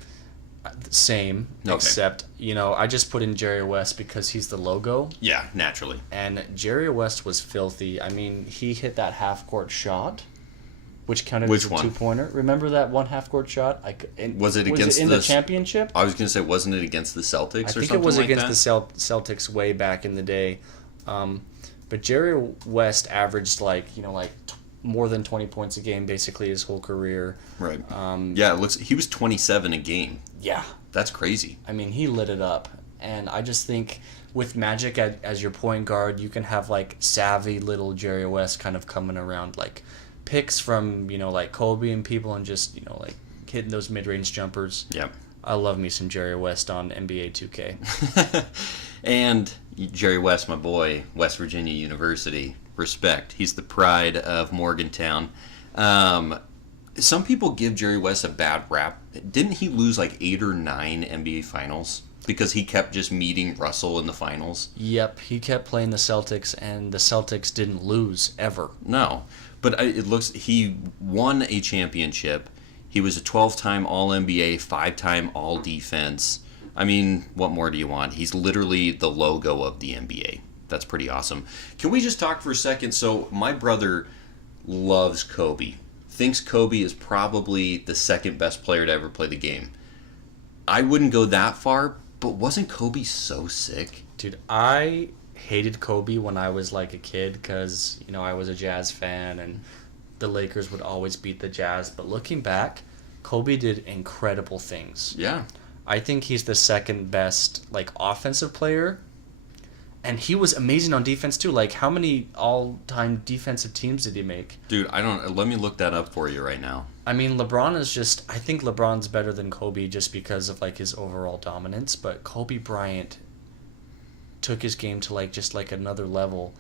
Same, Okay. except, I just put in Jerry West because he's the logo. Yeah, naturally. And Jerry West was filthy. I mean, he hit that half-court shot, which counted Which as a one? two-pointer. Remember that one half-court shot? Was it against in the the championship? I was going to say, wasn't it against the Celtics I or think something it was like against that? the Celtics way back in the day. But Jerry West averaged more than 20 points a game basically his whole career. Right. Yeah, he was 27 a game. Yeah. That's crazy. I mean, he lit it up. And I just think with Magic as your point guard, you can have, like, savvy little Jerry West kind of coming around, like, picks from, like, Kobe and people and just, like, hitting those mid-range jumpers. Yep. I love me some Jerry West on NBA 2K. And Jerry West, my boy, West Virginia University. Respect. He's the pride of Morgantown. Some people give Jerry West a bad rap. Didn't he lose like 8 or 9 NBA finals? Because he kept just meeting Russell in the finals? Yep, he kept playing the Celtics, and the Celtics didn't lose, ever. No. But he won a championship. He was a 12-time All-NBA, 5-time All-Defense. I mean, what more do you want? He's literally the logo of the NBA. That's pretty awesome. Can we just talk for a second? So my brother loves Kobe. Thinks Kobe is probably the second best player to ever play the game. I wouldn't go that far, but wasn't Kobe so sick? Dude, I hated Kobe when I was like a kid because, I was a Jazz fan and the Lakers would always beat the Jazz. But looking back, Kobe did incredible things. Yeah. I think he's the second best, offensive player. And he was amazing on defense, too. Like, how many all-time defensive teams did he make? Dude, let me look that up for you right now. I mean, I think LeBron's better than Kobe just because of, his overall dominance. But Kobe Bryant took his game to, another level.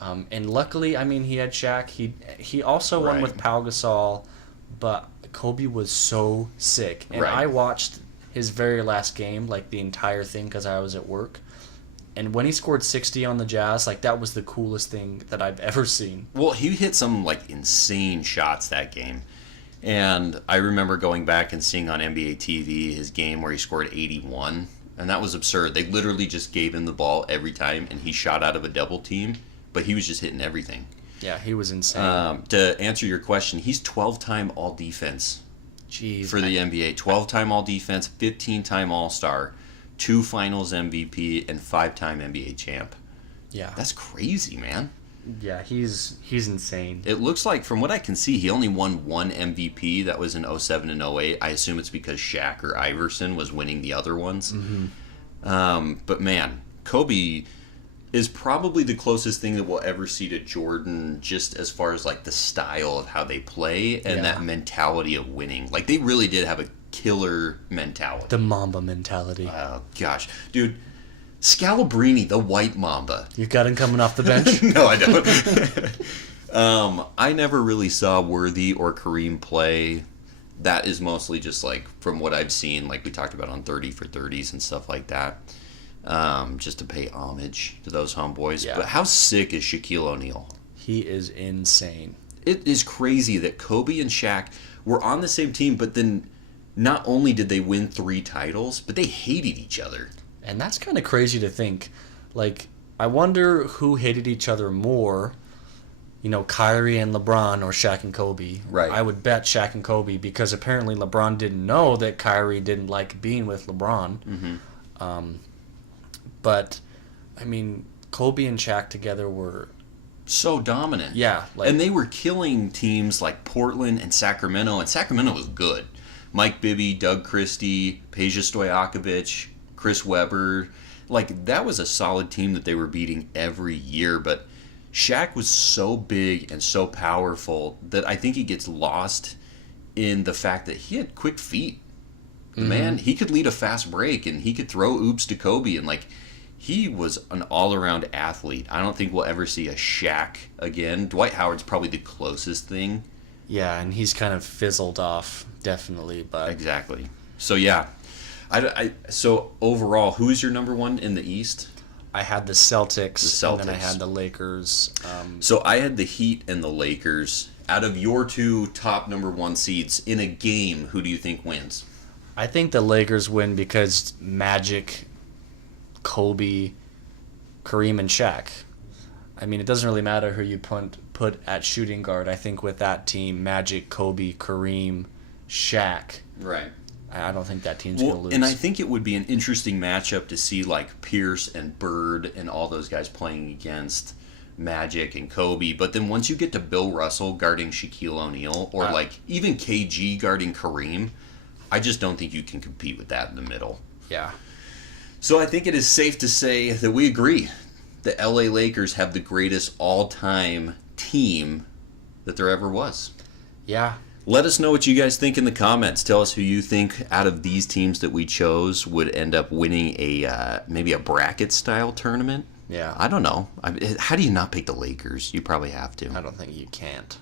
And luckily, I mean, he had Shaq. He also won with Pau Gasol. But Kobe was so sick. And I watched his very last game, the entire thing, because I was at work. And when he scored 60 on the Jazz, that was the coolest thing that I've ever seen. Well, he hit some, insane shots that game. And I remember going back and seeing on NBA TV his game where he scored 81. And that was absurd. They literally just gave him the ball every time, and he shot out of a double team. But he was just hitting everything. Yeah, he was insane. To answer your question, he's 12-time All-Defense. Jeez, for the NBA. 12-time All-Defense, 15-time All-Star, 2 Finals MVP, and 5-time NBA champ. yeah, That's crazy, man. yeah, he's insane. It looks like, from what I can see, he only won 1 MVP. That was in 07 and 08. I assume it's because Shaq or Iverson was winning the other ones. But man, Kobe is probably the closest thing that we'll ever see to Jordan, just as far as like the style of how they play and Yeah. that mentality of winning. Like, they really did have a killer mentality. The Mamba mentality. Oh gosh, dude, Scalabrini, the white Mamba. You got him coming off the bench. No, I don't. I never really saw Worthy or Kareem play. That is mostly just like from what I've seen, like we talked about on 30 for 30s and stuff like that. Just to pay homage to those homeboys. Yeah. But how sick is Shaquille O'Neal? He is insane. It is crazy that Kobe and Shaq were on the same team, but then not only did they win 3 titles, but they hated each other. And that's kind of crazy to think. Like, I wonder who hated each other more, Kyrie and LeBron or Shaq and Kobe. Right. I would bet Shaq and Kobe because apparently LeBron didn't know that Kyrie didn't like being with LeBron. But, I mean, Kobe and Shaq together were, So dominant. yeah. And they were killing teams like Portland and Sacramento was good. Mike Bibby, Doug Christie, Peja Stojakovic, Chris Webber. Like, that was a solid team that they were beating every year. But Shaq was so big and so powerful that I think he gets lost in the fact that he had quick feet. The man, he could lead a fast break and he could throw oops to Kobe. And, like, he was an all-around athlete. I don't think we'll ever see a Shaq again. Dwight Howard's probably the closest thing. Yeah, and he's kind of fizzled off, definitely. But Exactly. So, yeah. So, overall, who is your number one in the East? I had the Celtics, and then I Celtics. had the Lakers. So, I had the Heat and the Lakers. Out of your 2 top number 1 seeds in a game, who do you think wins? I think the Lakers win because Magic, Kobe, Kareem, and Shaq. I mean, it doesn't really matter who you put at shooting guard. I think with that team, Magic, Kobe, Kareem, Shaq, Right. I don't think that team's going to lose. And I think it would be an interesting matchup to see like Pierce and Bird and all those guys playing against Magic and Kobe. But then once you get to Bill Russell guarding Shaquille O'Neal or like even KG guarding Kareem, I just don't think you can compete with that in the middle. Yeah. So I think it is safe to say that we agree. The LA Lakers have the greatest all-time team that there ever was. Yeah. Let us know what you guys think in the comments. Tell us who you think out of these teams that we chose would end up winning a maybe a bracket-style tournament. Yeah. I don't know. How do you not pick the Lakers? You probably have to. I don't think you can't.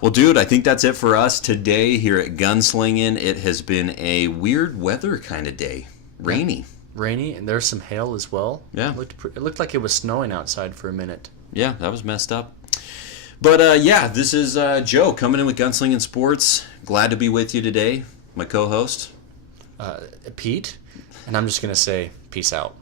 Well, dude, I think that's it for us today here at Gunslingin'. It has been a weird weather kind of day. Rainy. Rainy, and there's some hail as well. Yeah. It looked like it was snowing outside for a minute. Yeah, that was messed up. But, yeah, this is Joe coming in with Gunslingin' Sports. Glad to be with you today, my co-host. Pete, and I'm just going to say peace out.